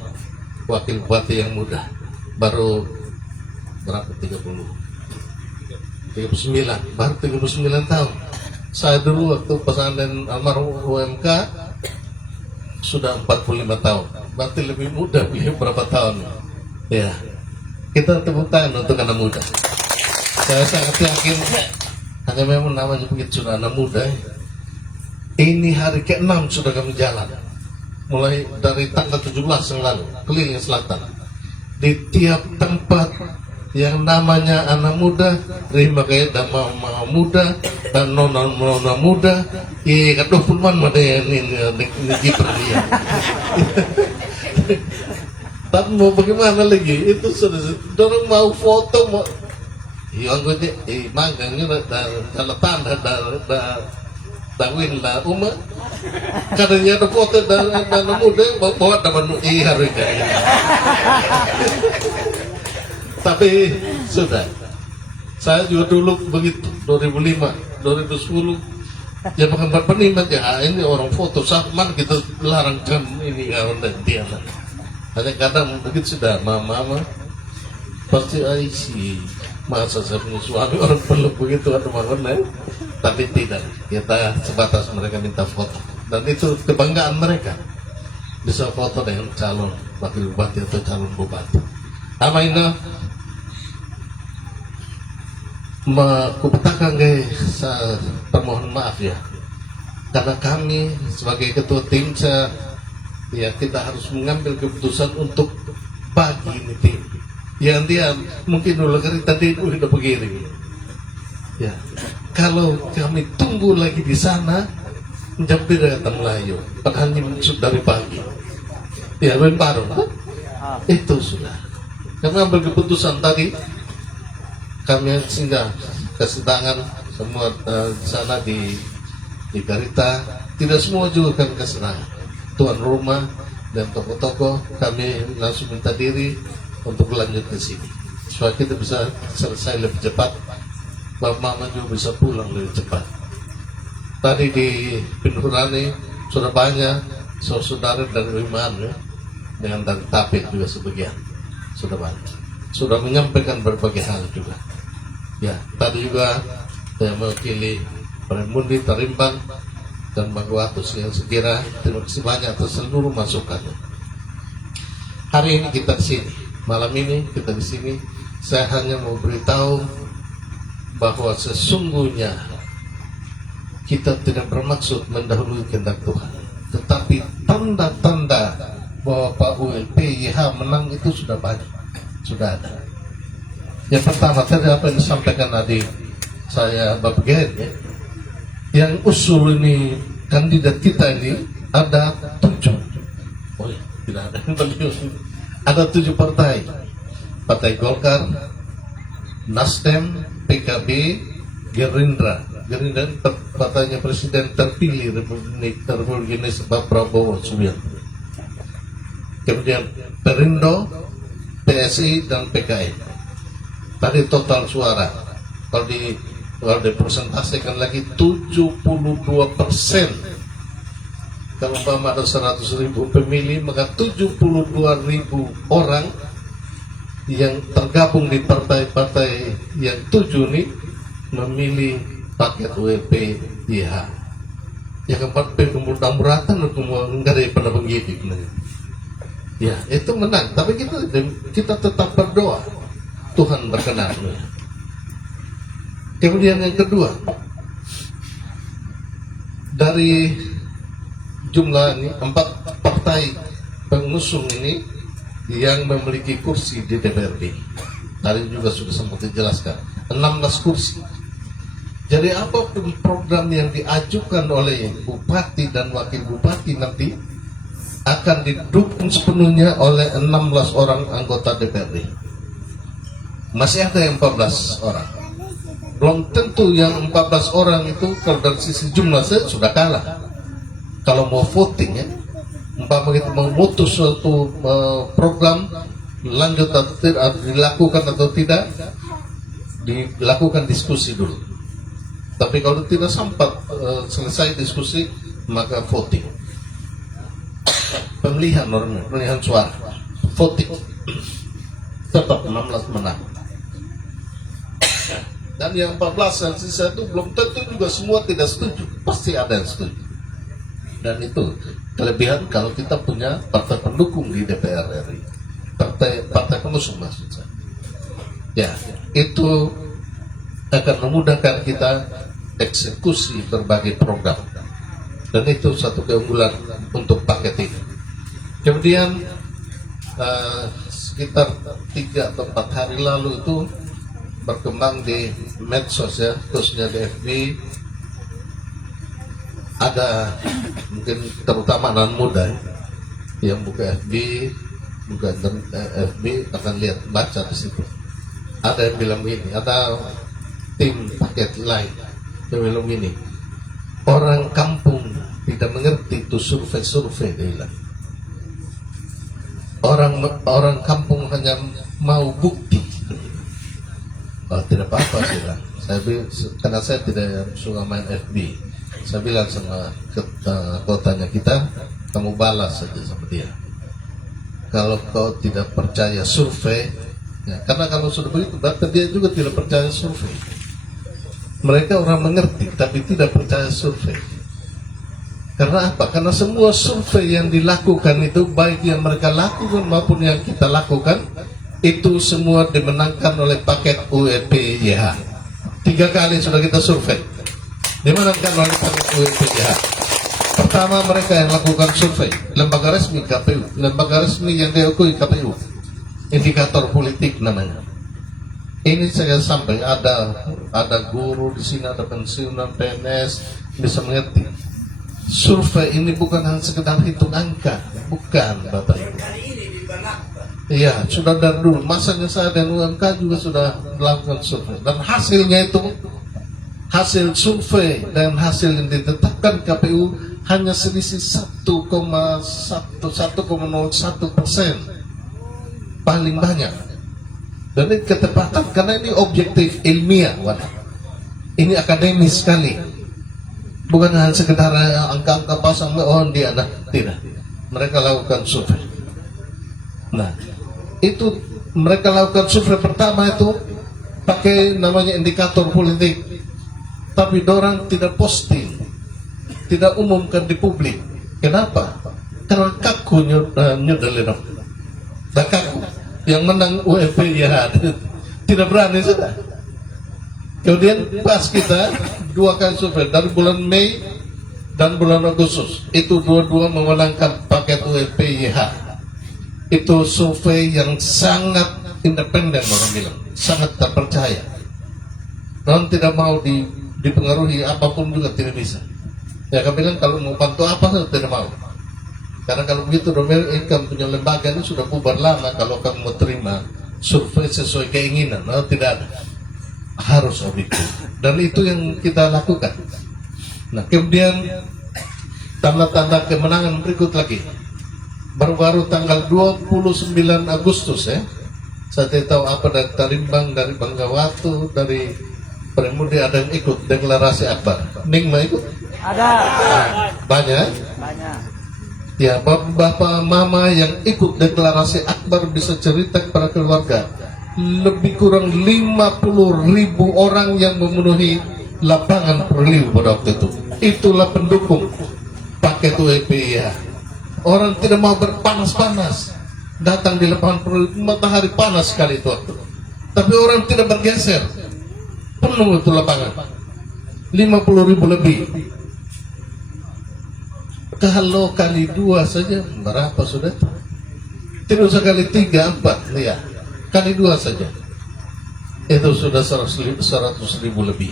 wakil bupati yang muda, baru berapa 39 baru 39 tahun. Saya dulu waktu pesantren almarhum UMK sudah 45 tahun, berarti lebih muda beliau berapa tahun ya. Kita tepuk tangan untuk anak muda. Saya sangat yakin hanya memang namanya begitu, sudah anak muda. Ini hari ke-6 sudah kami jalan, mulai dari tanggal 17 yang lalu keliling selatan di tiap tempat yang namanya anak muda, terima kasih dan mama muda dan nona muda, iya kadang pun mana ini kiper dia. Tapi mau bagaimana lagi? Itu sudah dorong mau foto mau, iya gue deh, magangnya dalam tanda dawin lah umat. Kadangnya ada foto dan anak muda bawa dalam harga. Tapi sudah, saya juga dulu begitu, 2005, 2010 ya bukan berpenimat ya, ini orang foto sama kita larangkan ini kawan dan dia. Hanya kadang begitu sudah mama pasti sih masa saya punya suami orang peluk begitu atau mana, tapi tidak, kita sebatas mereka minta foto dan itu kebanggaan mereka bisa foto dengan calon wakil bupati atau calon bupati. Apa ini? Kupetakan guys, saya permohon maaf ya, karena kami sebagai ketua tim ya kita harus mengambil keputusan untuk bagi ini tim yang dia mungkin dulu kali tadi udah begini ya, kalau kami tunggu lagi di sana, jam pira kata Melayu, padahal sudah dari pagi. Ya, ben baru. Itu sudah. Kami ambil keputusan tadi, kami singgah kesedangan semua di sana di Garita. Tidak semua juga kan kesedangan. Tuan rumah dan toko-toko kami langsung minta diri untuk lanjut ke sini. Supaya kita bisa selesai lebih cepat. Bapak Mama juga bisa pulang lebih cepat. Tadi di Pinurani sudah banyak saudara dari Wiman ya, dengan dari Tapit juga sebagian sudah banyak, sudah menyampaikan berbagai hal juga. Ya, tadi juga saya mewakili Mundi Tarimbang dan Bang Watus yang sekira terima kasih banyak atas seluruh masukannya. Hari ini kita di sini, malam ini kita di sini. Saya hanya mau beritahu bahwa sesungguhnya kita tidak bermaksud mendahului kehendak Tuhan, tetapi tanda-tanda bahwa Pak ULP-YH menang itu sudah banyak, sudah ada. Yang pertama tadi apa yang disampaikan adik saya Bapak Gen ya, yang usul ini kandidat kita ini ada 7. Oh ya, tidak ada yang beliau. Ada 7 partai. Partai Golkar, Nasdem, PKB, Gerindra. Gerindra partainya Presiden terpilih Republik Indonesia Pak Prabowo Subianto. Kemudian Perindo, PSI dan PKI. Tadi total suara kalau dipresentasikan lagi 72%. Kalau umpama ada 100.000 pemilih, maka 72.000 orang yang tergabung di partai-partai yang 7 ini memilih paket ULP-YH. Ya keempat pemuratan enggak ada yang pernah begitu. Ya itu menang, tapi kita tetap berdoa Tuhan berkenan. Kemudian yang kedua, dari jumlah ini 4 partai pengusung ini yang memiliki kursi di DPRD. Tadi juga sudah sempat dijelaskan 16 kursi. Jadi apapun program yang diajukan oleh bupati dan wakil bupati nanti akan didukung sepenuhnya oleh 16 orang anggota DPRD. Masih ada yang 14 orang. Belum tentu yang 14 orang itu kalau dari sisi jumlah sudah kalah. Kalau mau voting ya, umpama kita memutus suatu program lanjut atau tidak, dilakukan atau tidak, dilakukan diskusi dulu. Tapi kalau tidak sempat selesai diskusi, maka voting. Pemilihan normal, pemilihan suara, voting. Tetap 16 menang. Dan yang 14 yang sisa itu belum tentu juga semua tidak setuju. Pasti ada yang setuju. Dan itu kelebihan kalau kita punya partai pendukung di DPR RI, partai pengusung maksud saya. Ya, itu akan memudahkan kita eksekusi berbagai program. Dan itu satu keunggulan untuk paket ini. Kemudian sekitar 3 atau 4 hari lalu itu berkembang di medsos ya, khususnya di FB. Ada mungkin terutama anak muda yang buka FB, buka FB akan lihat baca di situ. Ada yang bilang ini, ada tim paket lain yang bilang ini, orang kampung tidak mengerti itu survei dia bilang. Orang kampung hanya mau bukti. Oh, tidak apa-apa sih lah. Karena saya tidak suka main FB. Saya bilang sama kotanya kita, kamu balas saja sama dia. Kalau kau tidak percaya survei, ya, karena kalau sudah begitu, berarti dia juga tidak percaya survei. Mereka orang mengerti, tapi tidak percaya survei. Karena apa? Karena semua survei yang dilakukan itu, baik yang mereka lakukan maupun yang kita lakukan, itu semua dimenangkan oleh paket ULP-YH. 3 kali sudah kita survei. Dimenangkan oleh paket ULP-YH. Pertama mereka yang lakukan survei, lembaga resmi KPU, lembaga resmi yang diakui KPU, indikator politik namanya. Ini saya sampai ada guru di sini, ada pensiunan PNS bisa mengerti. Survei ini bukan hanya sekedar hitung angka, bukan Bapak Ibu. Iya, sudah dari dulu. Masanya saya dan UMK juga sudah melakukan survei. Dan hasilnya itu, hasil survei dan hasil yang ditetapkan KPU hanya selisih 1,01% paling banyak. Dan ini ketepatan karena ini objektif ilmiah, ini akademis sekali, bukan hanya sekedar angka-angka pasang dia tidak. Mereka lakukan survei. Nah, itu mereka lakukan survei pertama itu pakai namanya indikator politik, tapi dorang tidak posting, tidak umumkan di publik. Kenapa? Karena kaku nyudelin, dan kaku. Yang menang ULP ya tidak berani sudah. Kemudian pas kita 2 kali survei dari bulan Mei dan bulan Agustus, itu dua-dua memenangkan paket ULP YH. Itu survei yang sangat independen, orang bilang sangat terpercaya. Dan tidak mau dipengaruhi apapun juga tidak bisa. Ya kami bilang kalau mau bantu apa tidak mau. Karena kalau begitu Income punya lembaga ini sudah bubar lama. Kalau kamu mau terima survei sesuai keinginan, tidak ada, harus objektif. Dan itu yang kita lakukan. Nah kemudian tanda-tanda kemenangan berikut lagi. Baru-baru tanggal 29 Agustus saya tidak tahu apa dari Tarimbang, dari Banggawatu, dari Premudi ada yang ikut deklarasi akbar. Ning mah ikut? Ada. Banyak. Ya, bapak mama yang ikut deklarasi akbar bisa cerita kepada keluarga. Lebih kurang 50.000 orang yang memenuhi lapangan Perliu pada waktu itu. Itulah pendukung paket ULP ya. Orang tidak mau berpanas-panas datang di lapangan Perliu, matahari panas sekali itu waktu. Tapi orang tidak bergeser, penuh itu lapangan, 50.000 lebih. Kalau kali 2 saja berapa sudah? Tidak usah kali 3, 4 ya. Kali 2 saja itu sudah 100.000 lebih.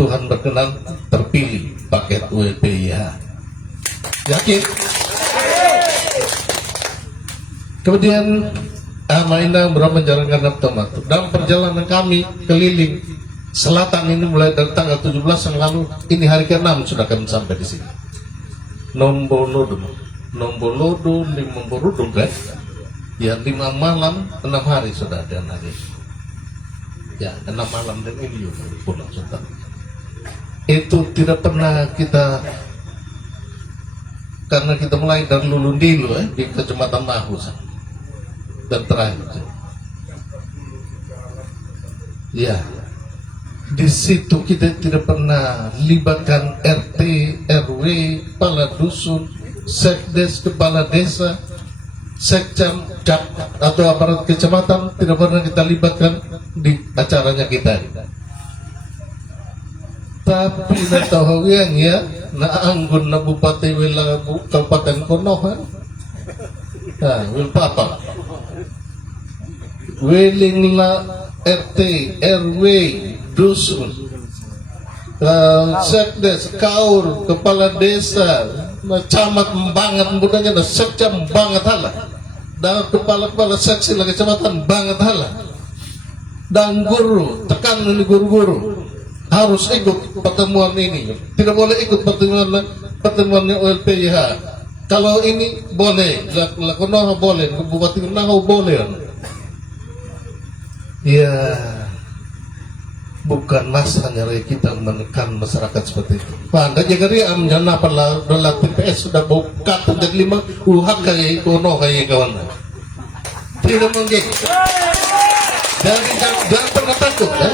Tuhan berkenan terpilih paket ULPIH. Yakin? Kemudian Maindah menjalankan nafsu. Dalam perjalanan kami keliling selatan ini mulai dari tanggal 17 yang lalu, ini hari ke-6 sudah kami sampai di sini. Nombolodo, Limomborudung kan? Ya 5 malam 6 hari sudah dan hari. Ya 6 malam dan ini pulang sudah. Itu tidak pernah kita, karena kita mulai dari Lulundilu di Kecamatan Mahu dan terakhir. Ya. Di situ kita tidak pernah libatkan RT, RW, kepala dusun, sekdes, kepala desa, sekcam, atau aparat kecamatan, tidak pernah kita libatkan di acaranya kita. Tapi tahu yang ya, anggun na bupati wila kabupaten Konoha, wil papa, wiling la RT, RW, dusun, sekdes, kaur, kepala desa, camat banget budanya, dan sekcam banget halah, dan kepala seksi lagi kecamatan banget halah, dan guru, tekan ini guru-guru harus ikut pertemuan ini, tidak boleh ikut pertemuannya ULPIH. Kalau ini boleh, Konoha boleh, Bupati Konoha boleh. Ya, bukan masanya kita menekan masyarakat seperti itu. Pada jaga am jana pala TPS sudah buka dari 5 uhak kayak kono kayak kawan. Tidak mungkin. Jadi jangan pernah takut ya.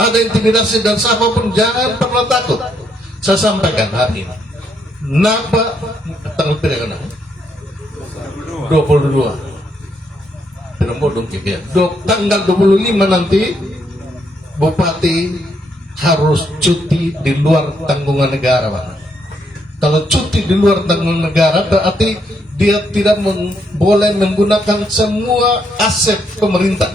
Ada intimidasi dan siapapun jangan pernah takut. Saya sampaikan hari ini. Napa tanggal berapa? 22. Tanggal 25 nanti Bupati harus cuti di luar tanggungan negara, Pak. Kalau cuti di luar tanggungan negara berarti dia tidak boleh menggunakan semua aset pemerintah.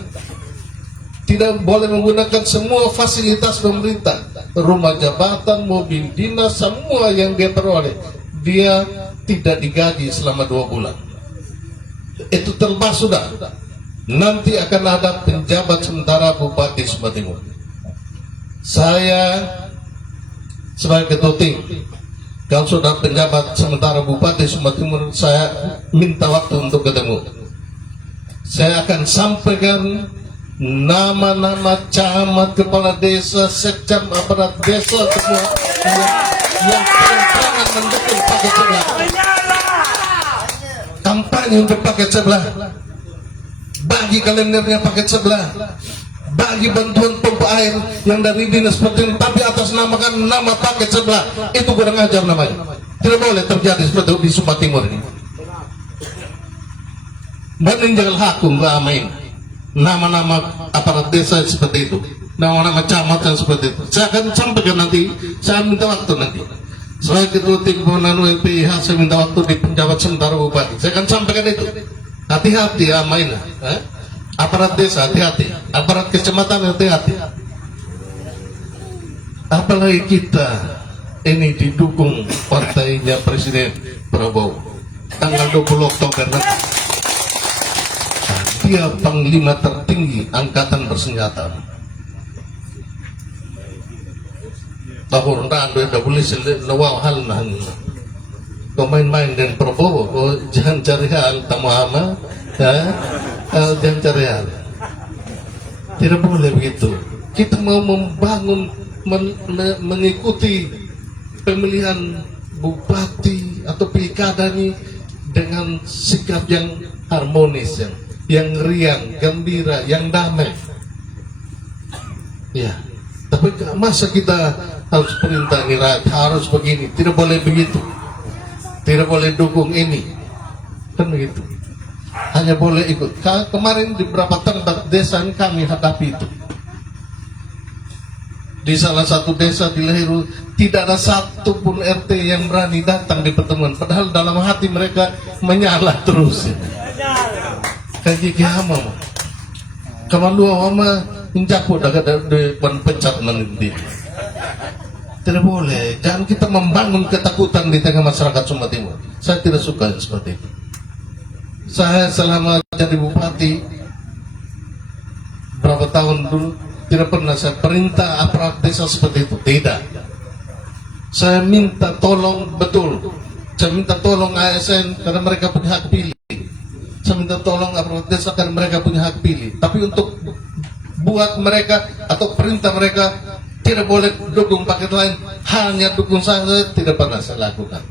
tidak boleh menggunakan semua fasilitas pemerintah, rumah jabatan, mobil dinas, semua yang dia peroleh. Dia tidak digaji selama 2 bulan. Itu terlepas sudah. Nanti akan ada penjabat sementara Bupati Sumba Timur. Saya sebagai ketua tim, kalau sudah penjabat sementara Bupati Sumba Timur, saya minta waktu untuk ketemu. Saya akan sampaikan nama-nama camat, kepala desa, sekcam, aparat desa, semua yang terang-terangan mendukung paket sebelah. Kampanye untuk paket sebelah, bagi kalendernya paket sebelah, bagi bantuan pompa air yang dari dinas penting, tapi atas namakan nama paket sebelah. Itu kurang ajar namanya. Tidak boleh terjadi seperti itu di Sumba Timur ini. Meninjau hakum amain nama-nama aparat desa seperti itu, nama-nama camat yang seperti itu. Saya akan sampaikan nanti, saya minta waktu nanti. Saya ketua tim pemenang LPIH, saya minta waktu di penjabat sementara Bupati. Saya akan sampaikan itu. Hati-hati ya mainnya. Aparat desa hati-hati, aparat kecamatan hati-hati. Apalagi kita ini didukung partainya Presiden Prabowo. Tanggal 20 Oktober nanti. Dia panglima tertinggi angkatan bersenjata. Tahun rando dah boleh selawal hal nahan. Kau main-main dengan Prabowo, kau jangan cari hal tamahama, ya, jangan cari hal. Tidak boleh begitu. Kita mau membangun, mengikuti pemilihan bupati atau pilkada ini dengan sikap yang harmonis, yang riang, gembira, yang damai. Ya, tapi masa kita harus perintah ini rakyat harus begini? Tidak boleh begitu. Tidak boleh dukung ini, kan begitu. Hanya boleh ikut. Kemarin di beberapa tempat desa ini kami hadapi itu. Di salah satu desa di Lehiru tidak ada satu pun RT yang berani datang di pertemuan. Padahal dalam hati mereka menyala terus. Kayak kiamam, kamu mama menjapu dari penpecat nanti. Tidak boleh, jangan kita membangun ketakutan di tengah masyarakat Sumba Timur. Saya tidak suka seperti itu. Saya selama jadi bupati berapa tahun dulu tidak pernah saya perintah aparat desa seperti itu. Tidak. Saya minta tolong betul. Saya minta tolong ASN karena mereka punya hak pilih. Saya minta tolong aparat desa karena mereka punya hak pilih. Tapi untuk buat mereka atau perintah mereka tidak boleh dukung paket lain, hanya dukung saya, tidak pernah saya lakukan.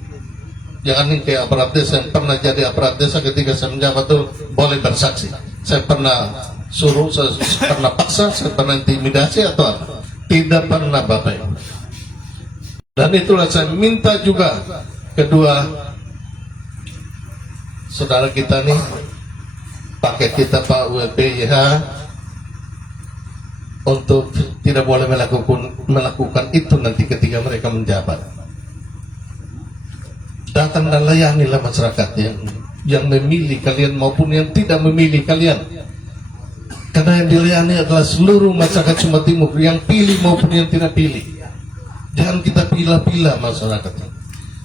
Jangan nih kayak aparat desa yang pernah jadi aparat desa ketika saya menjabat itu boleh bersaksi. Saya pernah suruh, saya pernah paksa, saya pernah intimidasi atau apa? Tidak pernah Bapak Ibu. Dan itulah saya minta juga kedua saudara kita nih, paket kita Pak WPIH, untuk tidak boleh melakukan itu nanti ketika mereka menjabat. Datang dan layanilah masyarakat yang memilih kalian maupun yang tidak memilih kalian. Karena yang dilayani adalah seluruh masyarakat Sumba Timur, yang pilih maupun yang tidak pilih. Jangan kita pilih-pilih masyarakat.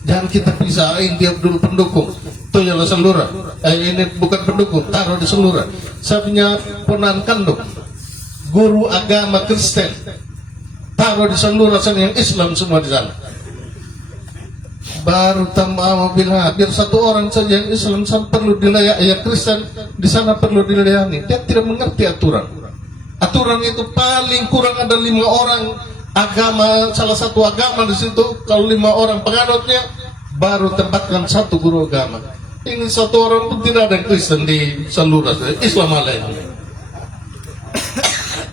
Jangan kita pisahin dia dulu pendukung. Itu adalah seluruh. Ini bukan pendukung, taruh di seluruh. Saya punya ponakan kandung, guru agama Kristen, taruh di seluruh yang Islam semua di sana. Baru tambah bilang biar satu orang saja yang Islam perlu dilayani, ya Kristen di sana perlu dilayani. Dia tidak mengerti aturan. Aturan itu paling kurang ada 5 orang agama, salah satu agama di situ. Kalau 5 orang penganutnya, baru tempatkan 1 guru agama. Ini 1 orang pun tidak ada yang Kristen di seluruh Islam lain.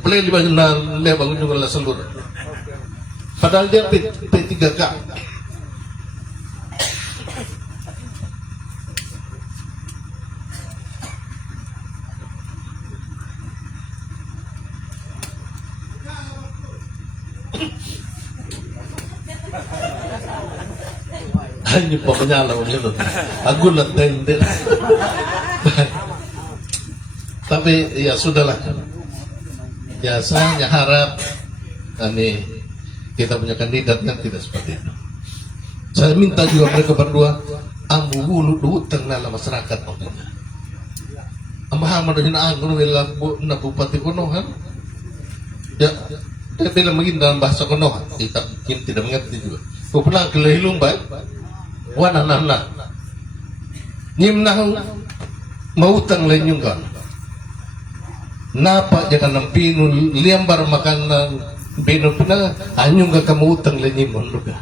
Boleh dibangun bangun juga seluruh. Padahal dia P3K. Hanya pemenyala begitu. Aku letendel. Tapi ya sudahlah. Ya saya hanya harap ini kita punya kandidat kan tidak seperti itu. Saya minta juga mereka berdua ambu bulu utang dalam masyarakat maksudnya. Amahama dengan anggur bilang na bupati konohan. Ya, dia bilang begini dalam bahasa konohan. Kita mungkin tidak mengerti juga. Kau pernah kelihilung baik? Wananana. Nyimnah mau utang lenyung kan. Napa jangan nampinu liambar makanan bino pina anyong ka kamu utang lenyimon luka.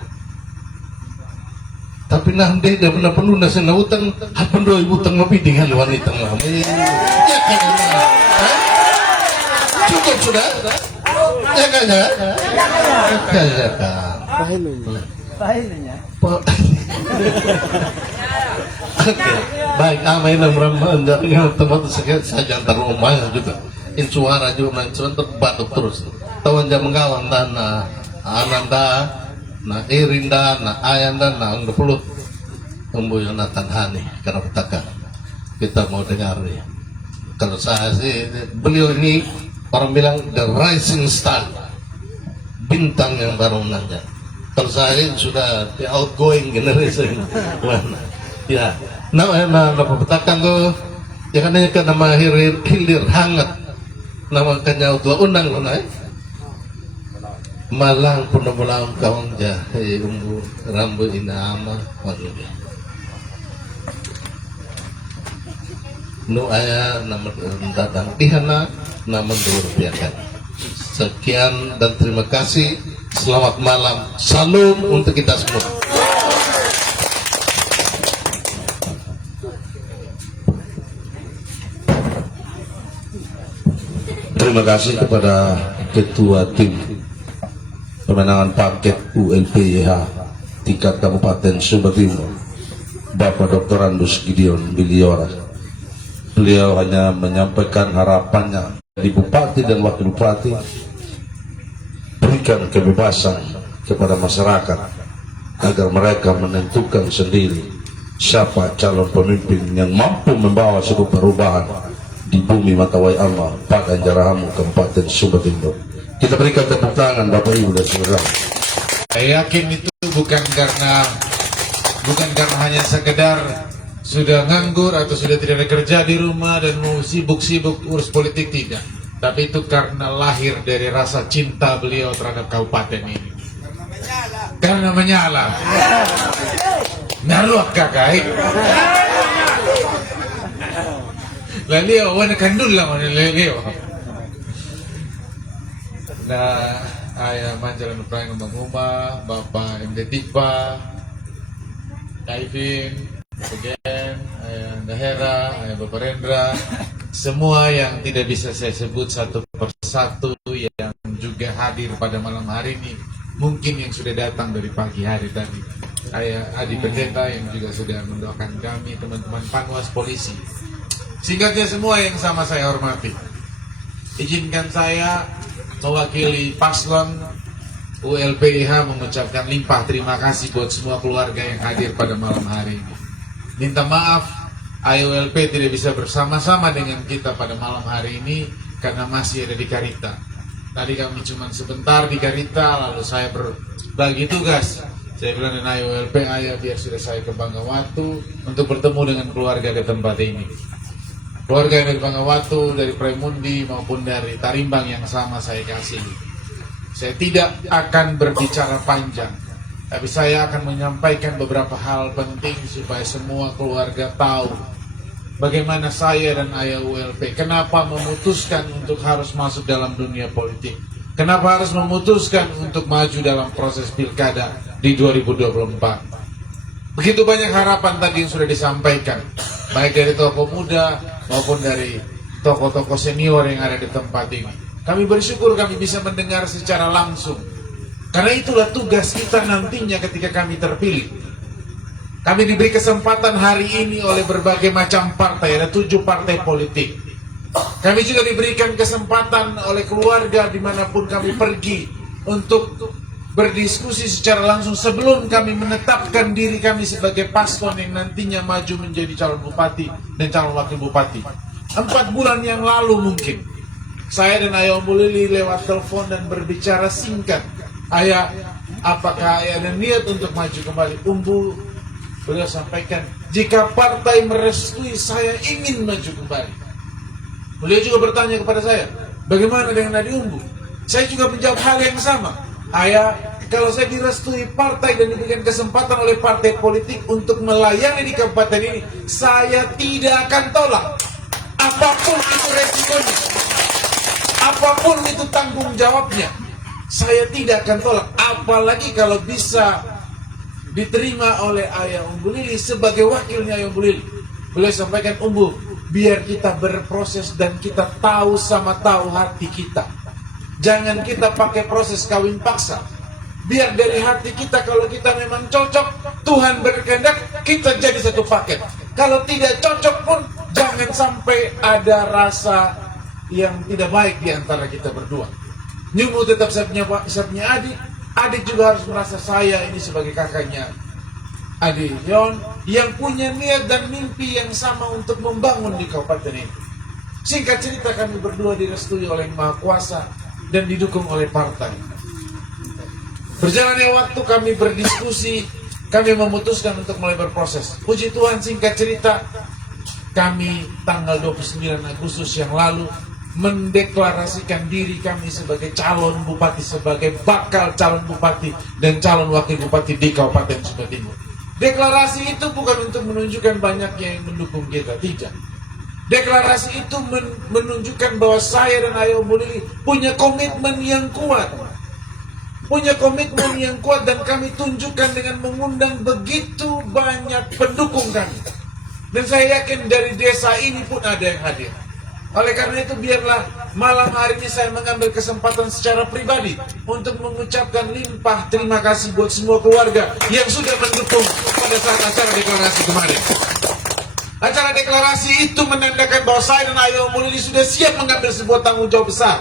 Tapi nah dia dah pernah perlu nasi na utang hapan do utang lebih dengan wanita lah. Ya kan? Cukup sudah. Ya kan ya? Ya kan. Pahilunya. Oke, baik. Amai nam ramah dengan tempat saja antar rumah juga. In suara juga main sebentar batuk terus. Tawan jam mengawang dan ananda, na irinda, na ayanda, na ang dapulot. Tumbuh yang natanhani karena petaka. Kita mau dengar nih. Kalau saya sih beliau ini orang bilang the rising star, bintang yang baru nanya. Kalau saya ini sudah the outgoing generation. Ya, na petakan tuh ya kan ini kan nama hilir hangat. Nama kanya tua undang lo naik malang pun malang kawang jahe umbu rambu inama manusia nu aya nama datang dihana nama rupiahkan. Sekian dan terima kasih, selamat malam, salam untuk kita semua. Terima kasih kepada Ketua Tim Pemenangan Paket ULPYH tingkat Kabupaten Sumba Timur, Bapak Dr. Andus Gideon Biliora. Beliau hanya menyampaikan harapannya di Bupati dan Wakil Bupati berikan kebebasan kepada masyarakat agar mereka menentukan sendiri siapa calon pemimpin yang mampu membawa sebuah perubahan di bumi Matawai Allah, Pak Anjarahamu, Kabupaten Sumba Timur. Kita berikan tepuk tangan Bapak Ibu dan Saudara. Saya yakin itu bukan karena hanya sekedar sudah nganggur atau sudah tidak ada kerja di rumah dan mau sibuk-sibuk urus politik, tidak. Tapi itu karena lahir dari rasa cinta beliau terhadap kabupaten ini. Karena menyala. Naruh kakak. Lalio, wana kandul lang wana lalio. Na ayah manjalan perang ngomong Bapak MD Tipa, Kaivin, Again, ayah Dahera, ayah Bapak Rendra, semua yang tidak bisa saya sebut satu persatu yang juga hadir pada malam hari ini, mungkin yang sudah datang dari pagi hari tadi. Ayah Adi Pendeta yang juga sudah mendoakan kami, teman-teman Panwas Polisi. Singkatnya semua yang sama saya hormati, izinkan saya mewakili Paslon ULPYH mengucapkan limpah terima kasih buat semua keluarga yang hadir pada malam hari ini. Minta maaf IULP tidak bisa bersama-sama dengan kita pada malam hari ini karena masih ada di Karita. Tadi kami cuma sebentar di Karita, lalu saya berbagi tugas. Saya bilang dengan IULP, ayah biar sudah saya ke Bangawatu untuk bertemu dengan keluarga di tempat ini. Keluarga yang dari Bangawatu, dari Premundi maupun dari Tarimbang yang sama saya kasih. Saya tidak akan berbicara panjang, tapi saya akan menyampaikan beberapa hal penting supaya semua keluarga tahu bagaimana saya dan ayah ULP kenapa memutuskan untuk harus masuk dalam dunia politik. Kenapa harus memutuskan untuk maju dalam proses pilkada di 2024. Begitu banyak harapan tadi yang sudah disampaikan, baik dari tokoh muda maupun dari tokoh-tokoh senior yang ada di tempat ini. Kami bersyukur kami bisa mendengar secara langsung. Karena itulah tugas kita nantinya ketika kami terpilih. Kami diberi kesempatan hari ini oleh berbagai macam partai, ada 7 partai politik. Kami juga diberikan kesempatan oleh keluarga dimanapun kami pergi untuk berdiskusi secara langsung sebelum kami menetapkan diri kami sebagai paslon yang nantinya maju menjadi calon bupati dan calon wakil bupati. 4 bulan yang lalu mungkin Saya dan Ayah Umbu Lili lewat telepon dan berbicara singkat. Ayah, apakah Ayah ada niat untuk maju kembali? Umbu, beliau sampaikan, jika partai merestui saya ingin maju kembali. Beliau juga bertanya kepada saya, bagaimana dengan Adi Umbu? Saya juga menjawab hal yang sama. Ayah, kalau saya direstui partai dan diberikan kesempatan oleh partai politik untuk melayani di kabupaten ini, saya tidak akan tolak. Apapun itu resikonya, apapun itu tanggung jawabnya, saya tidak akan tolak. Apalagi kalau bisa diterima oleh Ayah Umbu Lili sebagai wakilnya Ayah Umbu Lili. Beliau sampaikan, Umbu, biar kita berproses dan kita tahu sama tahu hati kita. Jangan kita pakai proses kawin paksa. Biar dari hati kita, kalau kita memang cocok, Tuhan berkehendak, kita jadi satu paket. Kalau tidak cocok pun, jangan sampai ada rasa yang tidak baik di antara kita berdua. Nyumu tetap saya punya adik, adik juga harus merasa saya ini sebagai kakaknya adik Yon, yang punya niat dan mimpi yang sama untuk membangun di kabupaten ini. Singkat cerita, kami berdua direstui oleh Yang Maha Kuasa dan didukung oleh partai. Berjalannya waktu, kami berdiskusi, kami memutuskan untuk mulai berproses. Puji Tuhan, singkat cerita, kami tanggal 29 Agustus yang lalu mendeklarasikan diri kami sebagai calon bupati, sebagai bakal calon bupati dan calon wakil bupati di Kabupaten Sumba Timur. Deklarasi itu bukan untuk menunjukkan banyaknya yang mendukung kita, tidak. Deklarasi itu menunjukkan bahwa saya dan Ayah Umbu Lili punya komitmen yang kuat. Punya komitmen yang kuat, dan kami tunjukkan dengan mengundang begitu banyak pendukung kami. Dan saya yakin dari desa ini pun ada yang hadir. Oleh karena itu, biarlah malam hari ini saya mengambil kesempatan secara pribadi untuk mengucapkan limpah terima kasih buat semua keluarga yang sudah mendukung pada saat acara deklarasi kemarin. Acara deklarasi itu menandakan bahwa saya dan Ayah Umbu Lili sudah siap mengambil sebuah tanggung jawab besar.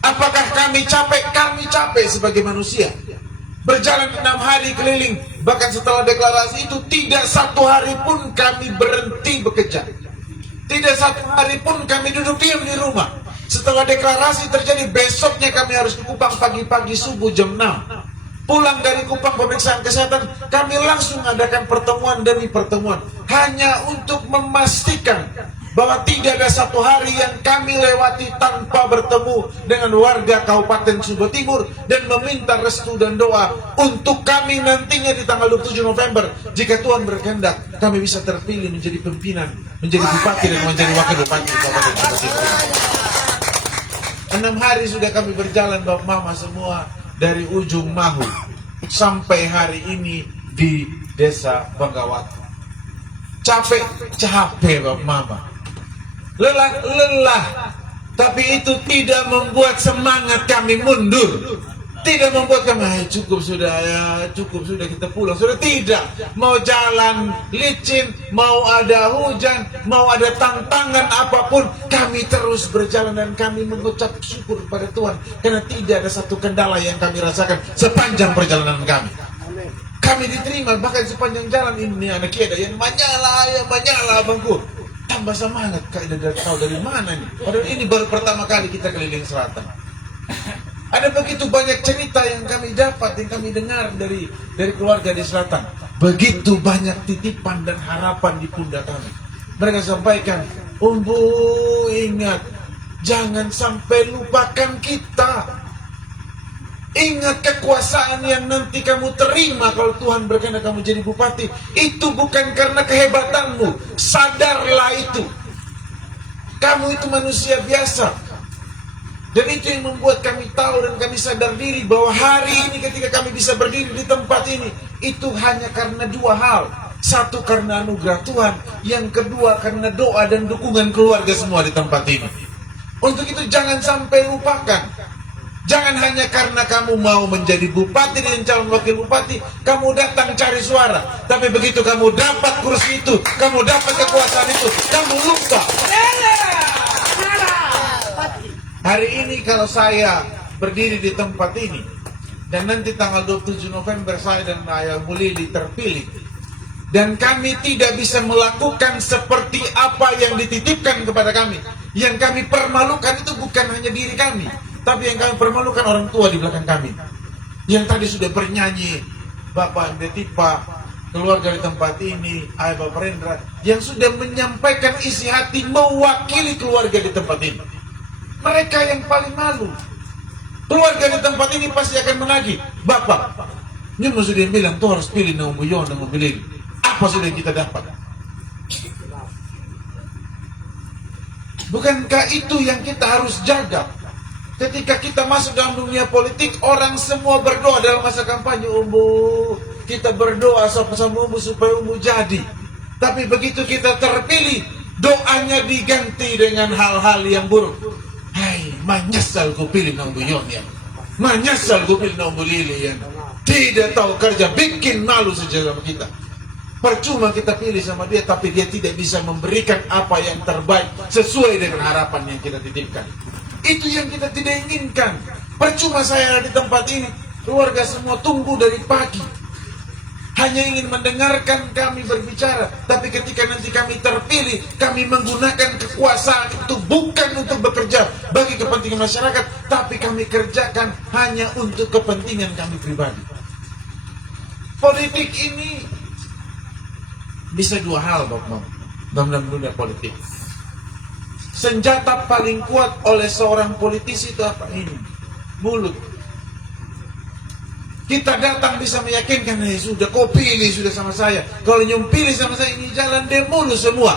Apakah kami capek? Kami capek sebagai manusia. Berjalan 6 hari keliling, bahkan setelah deklarasi itu tidak satu hari pun kami berhenti bekerja. Tidak satu hari pun kami duduk diam di rumah. Setelah deklarasi terjadi, besoknya kami harus ke Kupang pagi-pagi subuh jam 6. Pulang dari Kupang pemeriksaan kesehatan, kami langsung adakan pertemuan demi pertemuan, hanya untuk memastikan bahwa tidak ada satu hari yang kami lewati tanpa bertemu dengan warga Kabupaten Sumba Timur dan meminta restu dan doa untuk kami nantinya di tanggal 27 November, jika Tuhan berkehendak, kami bisa terpilih menjadi pimpinan, menjadi bupati dan menjadi wakil bupati di Kabupaten Sumba Timur. 6 hari sudah kami berjalan, Bapak Mama semua, dari ujung Mahu sampai hari ini di Desa Banggawati. Capek Bapak Mama, lelah, tapi itu tidak membuat semangat kami mundur. Tidak membuat kami cukup sudah kita pulang. Sudah tidak. Mau jalan licin, mau ada hujan, mau ada tantangan apapun, kami terus berjalan dan kami mengucap syukur kepada Tuhan karena tidak ada satu kendala yang kami rasakan sepanjang perjalanan kami. Kami diterima bahkan sepanjang jalan ini. Anak kiai yang manyala abangku. Tambah semangat, Kak, tidak tahu dari mana ini. Padahal ini baru pertama kali kita keliling selatan. Ada begitu banyak cerita yang kami dapat, yang kami dengar dari keluarga di selatan. Begitu banyak titipan dan harapan di pundak kami. Mereka sampaikan, Umbu ingat, jangan sampai lupakan kita. Ingat kekuasaan yang nanti kamu terima kalau Tuhan berkehendak kamu jadi bupati. Itu bukan karena kehebatanmu. Sadarlah itu. Kamu itu manusia biasa. Dan itu yang membuat kami tahu dan kami sadar diri bahwa hari ini ketika kami bisa berdiri di tempat ini, itu hanya karena dua hal. Satu, karena anugerah Tuhan. Yang kedua, karena doa dan dukungan keluarga semua di tempat ini. Untuk itu jangan sampai lupakan. Jangan hanya karena kamu mau menjadi bupati dan calon wakil bupati, kamu datang cari suara. Tapi begitu kamu dapat kursi itu, kamu dapat kekuasaan itu, kamu lupa. Hari ini kalau saya berdiri di tempat ini, dan nanti tanggal 27 November saya dan Ayah Umbu Lili terpilih, dan kami tidak bisa melakukan seperti apa yang dititipkan kepada kami. Yang kami permalukan itu bukan bukan hanya diri kami, tapi yang kami permalukan orang tua di belakang kami. Yang tadi sudah bernyanyi, Bapak Detipa, keluarga di tempat ini, ayah Bapak Rendra, yang sudah menyampaikan isi hati mewakili keluarga di tempat ini. Mereka yang paling malu. Keluarga di tempat ini pasti akan menagih, Bapak, Nyumu sudah bilang, tuh harus pilih Naumbu Yon dan memilih. Apa sudah yang kita dapat? Bukankah itu yang kita harus jaga? Ketika kita masuk dalam dunia politik, orang semua berdoa dalam masa kampanye, Umbu, kita berdoa sama Umbu supaya Umbu jadi. Tapi begitu kita terpilih, doanya diganti dengan hal-hal yang buruk. Hai, menyesal ku pilih Umbu Yon ya. Menyesal ku pilih Umbu Lili ya. Tidak tahu kerja, bikin malu saja sama kita. Percuma kita pilih sama dia, tapi dia tidak bisa memberikan apa yang terbaik sesuai dengan harapan yang kita titipkan. Itu yang kita tidak inginkan. Percuma saya ada di tempat ini, keluarga semua tunggu dari pagi, hanya ingin mendengarkan kami berbicara. Tapi ketika nanti kami terpilih, kami menggunakan kekuasaan itu bukan untuk bekerja bagi kepentingan masyarakat, tapi kami kerjakan hanya untuk kepentingan kami pribadi. Politik ini bisa dua hal, Bapak, dalam dunia politik. Senjata paling kuat oleh seorang politisi itu apa? Ini, mulut. Kita datang bisa meyakinkan, sudah kau pilih sudah sama saya. Kalau nyum pilih sama saya, ini jalan demo semua.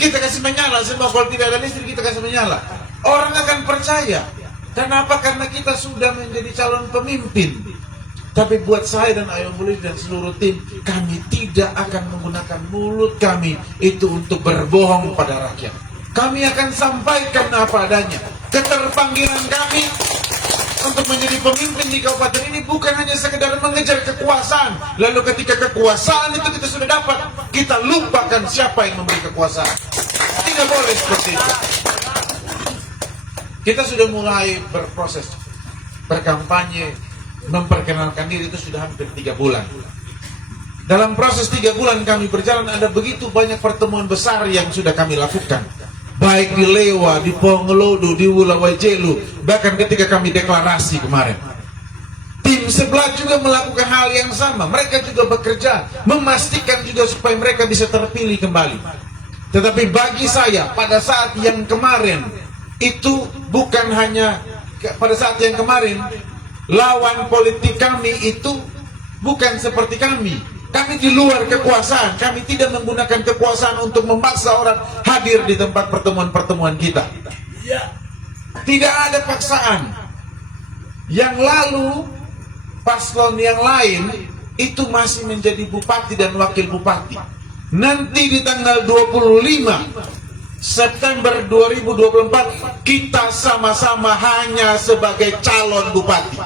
Kita kasih menyala semua. Kalau tidak ada listrik, kita kasih menyala. Orang akan percaya. Kenapa? Karena kita sudah menjadi calon pemimpin. Tapi buat saya dan Ayah Mulid dan seluruh tim, kami tidak akan menggunakan mulut kami itu untuk berbohong pada rakyat. Kami akan sampaikan apa adanya. Keterpanggilan kami untuk menjadi pemimpin di kabupaten ini bukan hanya sekedar mengejar kekuasaan. Lalu ketika kekuasaan itu kita sudah dapat, kita lupakan siapa yang memberi kekuasaan. Tidak boleh seperti itu. Kita sudah mulai berproses berkampanye, memperkenalkan diri itu sudah hampir 3 bulan. Dalam proses 3 bulan kami berjalan, ada begitu banyak pertemuan besar yang sudah kami lakukan, baik di Lewa, di Pongelodo, di Wulawajelu, bahkan ketika kami deklarasi kemarin. Tim sebelah juga melakukan hal yang sama. Mereka juga bekerja memastikan juga supaya mereka bisa terpilih kembali. Tetapi bagi saya, pada saat yang kemarin itu bukan hanya pada saat yang kemarin, lawan politik kami itu bukan seperti kami. Kami di luar kekuasaan. Kami tidak menggunakan kekuasaan untuk memaksa orang hadir di tempat pertemuan-pertemuan kita. Tidak ada paksaan. Yang lalu, paslon yang lain itu masih menjadi bupati dan wakil bupati. Nanti di tanggal 25 September 2024 kita sama-sama hanya sebagai calon bupati.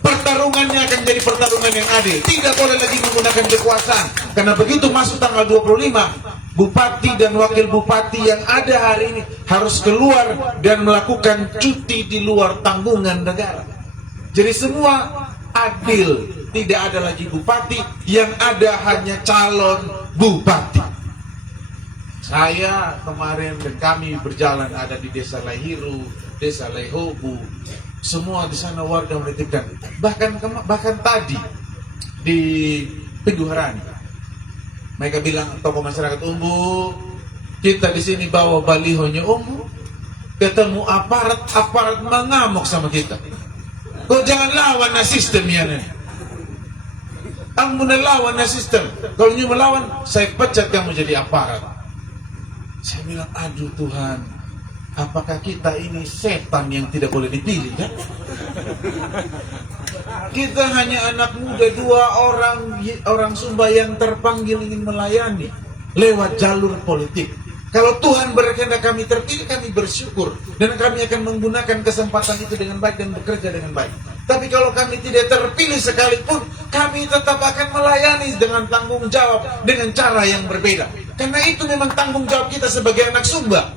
Pertarungannya akan jadi pertarungan yang adil. Tidak boleh lagi menggunakan kekuasaan. Karena begitu masuk tanggal 25, bupati dan wakil bupati yang ada hari ini harus keluar dan melakukan cuti di luar tanggungan negara. Jadi semua adil. Tidak ada lagi bupati, yang ada hanya calon bupati. Saya kemarin dan kami berjalan ada di Desa Laihiru, Desa Laihobu, semua di sana warga menitipkan. Bahkan tadi di Pinduharani, mereka bilang tokoh masyarakat, Umbu, kita di sini bawa balihonya Umbu, ketemu aparat mengamuk sama kita. Kau jangan lawan sistem ya nih. Kamu melawan sistem. Kalau kamu melawan, saya pecat kamu jadi aparat. Saya bilang, aduh Tuhan, apakah kita ini setan yang tidak boleh dipilih kan? Kita hanya anak muda 2 orang Sumba yang terpanggil ingin melayani lewat jalur politik. Kalau Tuhan berkehendak kami terpilih, kami bersyukur dan kami akan menggunakan kesempatan itu dengan baik dan bekerja dengan baik. Tapi kalau kami tidak terpilih sekalipun, kami tetap akan melayani dengan tanggung jawab dengan cara yang berbeda. Karena itu memang tanggung jawab kita sebagai anak Sumba,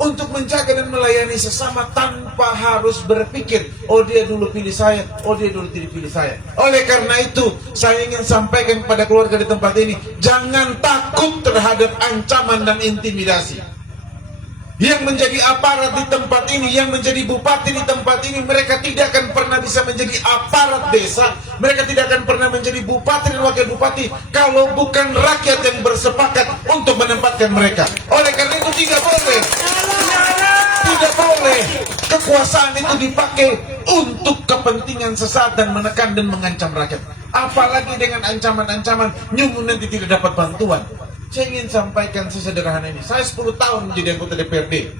untuk menjaga dan melayani sesama tanpa harus berpikir, oh dia dulu pilih saya, oh dia dulu tidak pilih saya. Oleh karena itu, saya ingin sampaikan kepada keluarga di tempat ini, jangan takut terhadap ancaman dan intimidasi. yang menjadi aparat di tempat ini, yang menjadi bupati di tempat ini, mereka tidak akan pernah bisa menjadi aparat desa, mereka tidak akan pernah menjadi bupati dan wakil bupati kalau bukan rakyat yang bersepakat untuk menempatkan mereka. Oleh karena itu tidak boleh kekuasaan itu dipakai untuk kepentingan sesaat dan menekan dan mengancam rakyat. Apalagi dengan ancaman-ancaman nyumun nanti tidak dapat bantuan. Saya ingin sampaikan sesederhana ini. Saya 10 tahun menjadi anggota DPRD.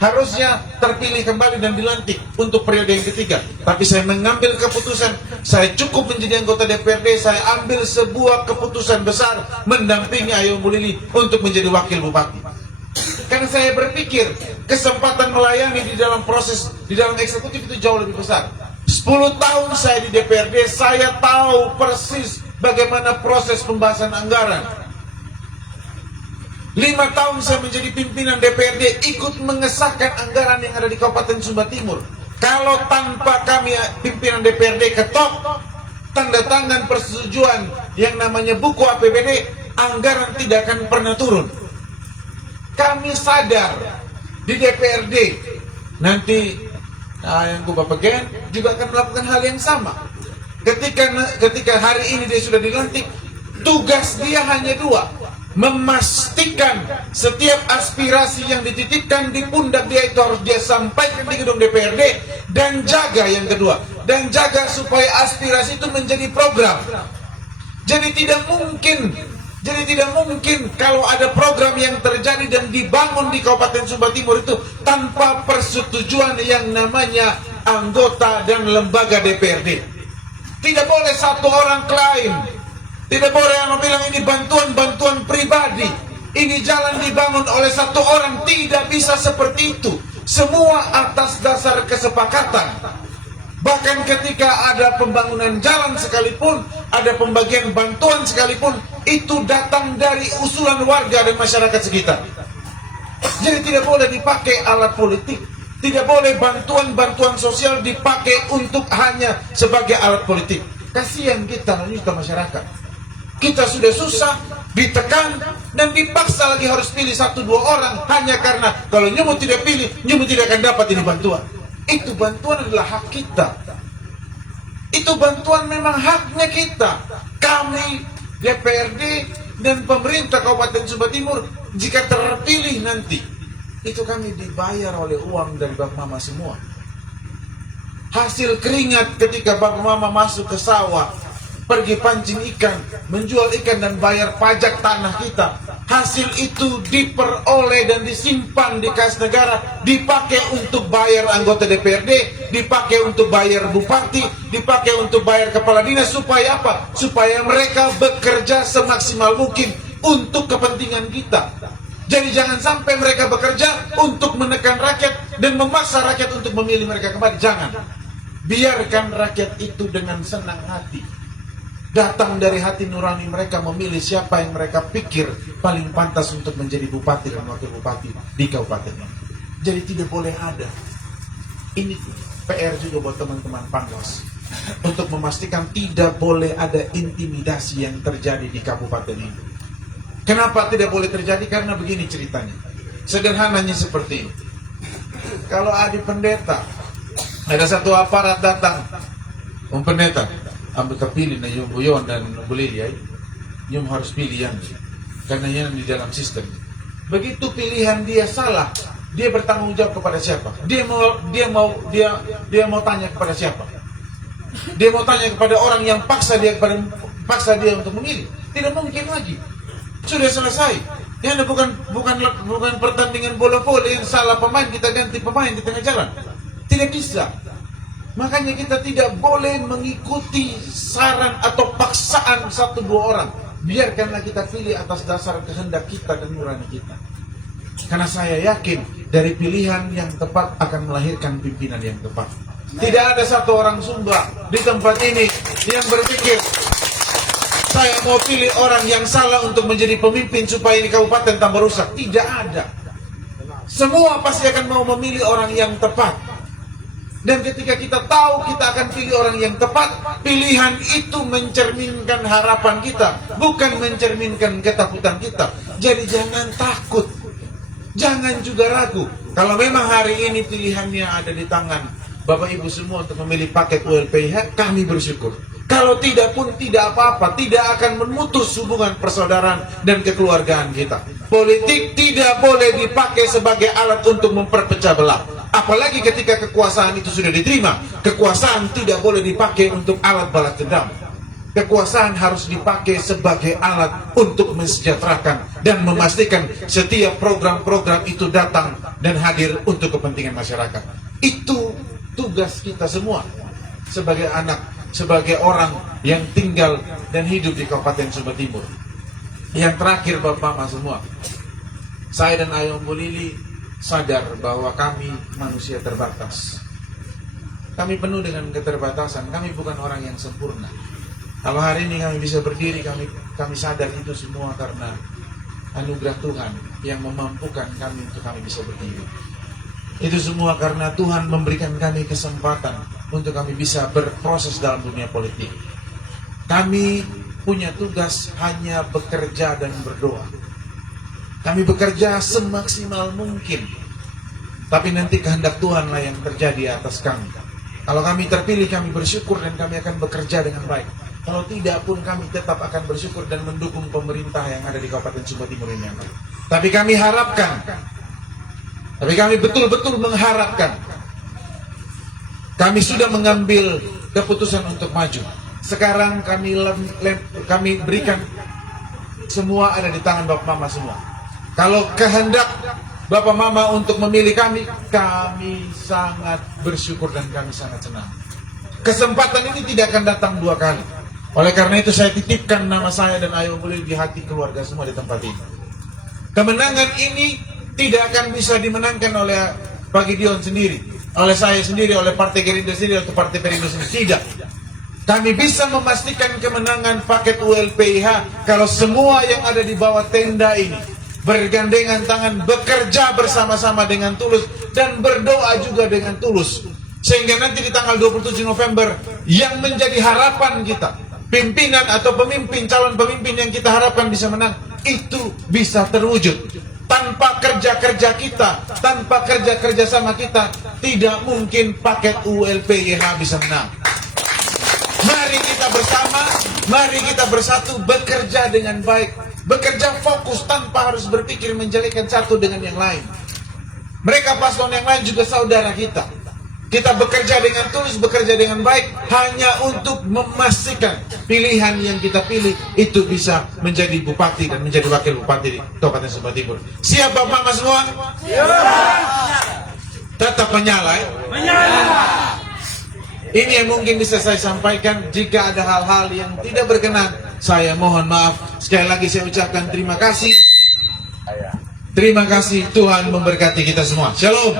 Harusnya terpilih kembali dan dilantik untuk periode yang ketiga. Tapi saya mengambil keputusan, saya cukup menjadi anggota DPRD, saya ambil sebuah keputusan besar mendampingi Ayo Mulili untuk menjadi wakil bupati. Karena saya berpikir kesempatan melayani di dalam proses, di dalam eksekutif itu jauh lebih besar. 10 tahun saya di DPRD, saya tahu persis bagaimana proses pembahasan anggaran. 5 tahun saya menjadi pimpinan DPRD, ikut mengesahkan anggaran yang ada di Kabupaten Sumba Timur. Kalau tanpa kami pimpinan DPRD ketok, tanda tangan persetujuan yang namanya buku APBD, anggaran tidak akan pernah turun. Kami sadar di DPRD nanti yang Bapak Gen juga akan melakukan hal yang sama. Ketika hari ini dia sudah dilantik, tugas dia hanya 2. Memastikan setiap aspirasi yang dititipkan di pundak dia itu harus dia sampaikan di gedung DPRD, dan jaga yang kedua, dan jaga supaya aspirasi itu menjadi program. Jadi tidak mungkin kalau ada program yang terjadi dan dibangun di Kabupaten Sumba Timur itu tanpa persetujuan yang namanya anggota dan lembaga DPRD. Tidak boleh satu orang klaim. Tidak boleh yang bilang ini bantuan pribadi. Ini jalan dibangun oleh satu orang. Tidak bisa seperti itu. Semua atas dasar kesepakatan. Bahkan ketika ada pembangunan jalan sekalipun, ada pembagian bantuan sekalipun, itu datang dari usulan warga dan masyarakat sekitar. Jadi tidak boleh dipakai alat politik. Tidak boleh bantuan sosial dipakai untuk hanya sebagai alat politik. Kasihan kita masyarakat. Kita sudah susah, ditekan, dan dipaksa lagi harus pilih 1-2 orang hanya karena kalau nyumut tidak pilih, nyumut tidak akan dapat ini bantuan. Itu bantuan adalah hak kita. Itu bantuan memang haknya kita. Kami, DPRD, dan pemerintah Kabupaten Sumba Timur, jika terpilih nanti, itu kami dibayar oleh uang dari Bapak Mama semua. Hasil keringat ketika Bapak Mama masuk ke sawah, pergi pancing ikan, menjual ikan dan bayar pajak tanah kita. Hasil itu diperoleh dan disimpan di kas negara, dipakai untuk bayar anggota DPRD, dipakai untuk bayar bupati, dipakai untuk bayar kepala dinas. Supaya apa? Supaya mereka bekerja semaksimal mungkin untuk kepentingan kita. Jadi jangan sampai mereka bekerja untuk menekan rakyat dan memaksa rakyat untuk memilih mereka kembali. Jangan. Biarkan rakyat itu dengan senang hati, datang dari hati nurani mereka, memilih siapa yang mereka pikir paling pantas untuk menjadi bupati dan wakil bupati di kabupaten ini. Jadi tidak boleh ada. Ini PR juga buat teman-teman Panwas untuk memastikan tidak boleh ada intimidasi yang terjadi di kabupaten ini. Kenapa tidak boleh terjadi? Karena begini ceritanya. Sederhananya seperti ini. Kalau ada pendeta, ada satu aparat datang, pendeta ambil terpilih na yung buyon dan boleh ya, yung harus pilih yang, karena yan di dalam sistem. Begitu pilihan dia salah, dia bertanggung jawab kepada siapa? Dia mau tanya kepada siapa? Dia mau tanya kepada orang yang paksa dia untuk memilih. Tidak mungkin lagi. Sudah selesai. Ini bukan pertandingan bola voli yang salah pemain kita ganti pemain di tengah jalan. Tidak bisa. Makanya kita tidak boleh mengikuti saran atau paksaan 1-2 orang. Biarkanlah kita pilih atas dasar kehendak kita dan nurani kita. Karena saya yakin dari pilihan yang tepat akan melahirkan pimpinan yang tepat. Tidak ada satu orang Sumba di tempat ini yang berpikir saya mau pilih orang yang salah untuk menjadi pemimpin supaya ini kabupaten tambah rusak. Tidak ada. Semua pasti akan mau memilih orang yang tepat. Dan ketika kita tahu kita akan pilih orang yang tepat, pilihan itu mencerminkan harapan kita, bukan mencerminkan ketakutan kita. Jadi jangan takut. Jangan juga ragu. Kalau memang hari ini pilihannya ada di tangan Bapak Ibu semua untuk memilih paket ULPIH, kami bersyukur. Kalau tidak pun tidak apa-apa, tidak akan memutus hubungan persaudaraan dan kekeluargaan kita. Politik tidak boleh dipakai sebagai alat untuk memperpecah belah. Apalagi ketika kekuasaan itu sudah diterima. Kekuasaan tidak boleh dipakai untuk alat balas dendam. Kekuasaan harus dipakai sebagai alat untuk mensejahterakan dan memastikan setiap program-program itu datang dan hadir untuk kepentingan masyarakat. Itu tugas kita semua sebagai anak, sebagai orang yang tinggal dan hidup di Kabupaten Sumba Timur. Yang terakhir, Bapak Mama semua, saya dan Ayo Bu Lili sadar bahwa kami manusia terbatas. Kami penuh dengan keterbatasan, kami bukan orang yang sempurna. Kalau hari ini kami bisa berdiri, kami sadar itu semua karena anugerah Tuhan yang memampukan kami untuk kami bisa berdiri. Itu semua karena Tuhan memberikan kami kesempatan untuk kami bisa berproses dalam dunia politik. Kami punya tugas hanya bekerja dan berdoa. Kami bekerja semaksimal mungkin, tapi nanti kehendak Tuhanlah yang terjadi atas kami. Kalau kami terpilih, kami bersyukur dan kami akan bekerja dengan baik. Kalau tidak pun kami tetap akan bersyukur dan mendukung pemerintah yang ada di Kabupaten Sumba Timur ini. Tapi kami harapkan, tapi kami betul-betul mengharapkan, kami sudah mengambil keputusan untuk maju. Sekarang kami berikan semua ada di tangan Bapak Mama semua. Kalau kehendak Bapak Mama untuk memilih kami sangat bersyukur dan kami sangat senang. Kesempatan ini tidak akan datang dua kali. Oleh karena itu saya titipkan nama saya dan Ayo boleh di hati keluarga semua di tempat ini. Kemenangan ini tidak akan bisa dimenangkan oleh Pak Gideon sendiri, oleh saya sendiri, oleh Partai Gerindra sendiri, atau Partai Perindo sendiri. Tidak. Kami bisa memastikan kemenangan paket ULPIH kalau semua yang ada di bawah tenda ini bergandengan tangan, bekerja bersama-sama dengan tulus dan berdoa juga dengan tulus. Sehingga nanti di tanggal 27 November yang menjadi harapan kita, pimpinan atau pemimpin, calon pemimpin yang kita harapkan bisa menang, itu bisa terwujud. Tanpa kerja-kerja kita, tanpa kerja-kerja sama kita, tidak mungkin paket ULPIH bisa menang. Mari kita bersama, mari kita bersatu, bekerja dengan baik, bekerja fokus tanpa harus berpikir menjelekan satu dengan yang lain. Mereka paslon yang lain juga saudara kita. Kita bekerja dengan tulus, bekerja dengan baik, hanya untuk memastikan pilihan yang kita pilih itu bisa menjadi bupati dan menjadi wakil bupati di Kabupaten Sumba Timur. Siap Bapak Mama semua? Tetap menyala ya? Menyala. Ini yang mungkin bisa saya sampaikan. Jika ada hal-hal yang tidak berkenan, saya mohon maaf. Sekali lagi saya ucapkan terima kasih. Terima kasih, Tuhan memberkati kita semua. Shalom.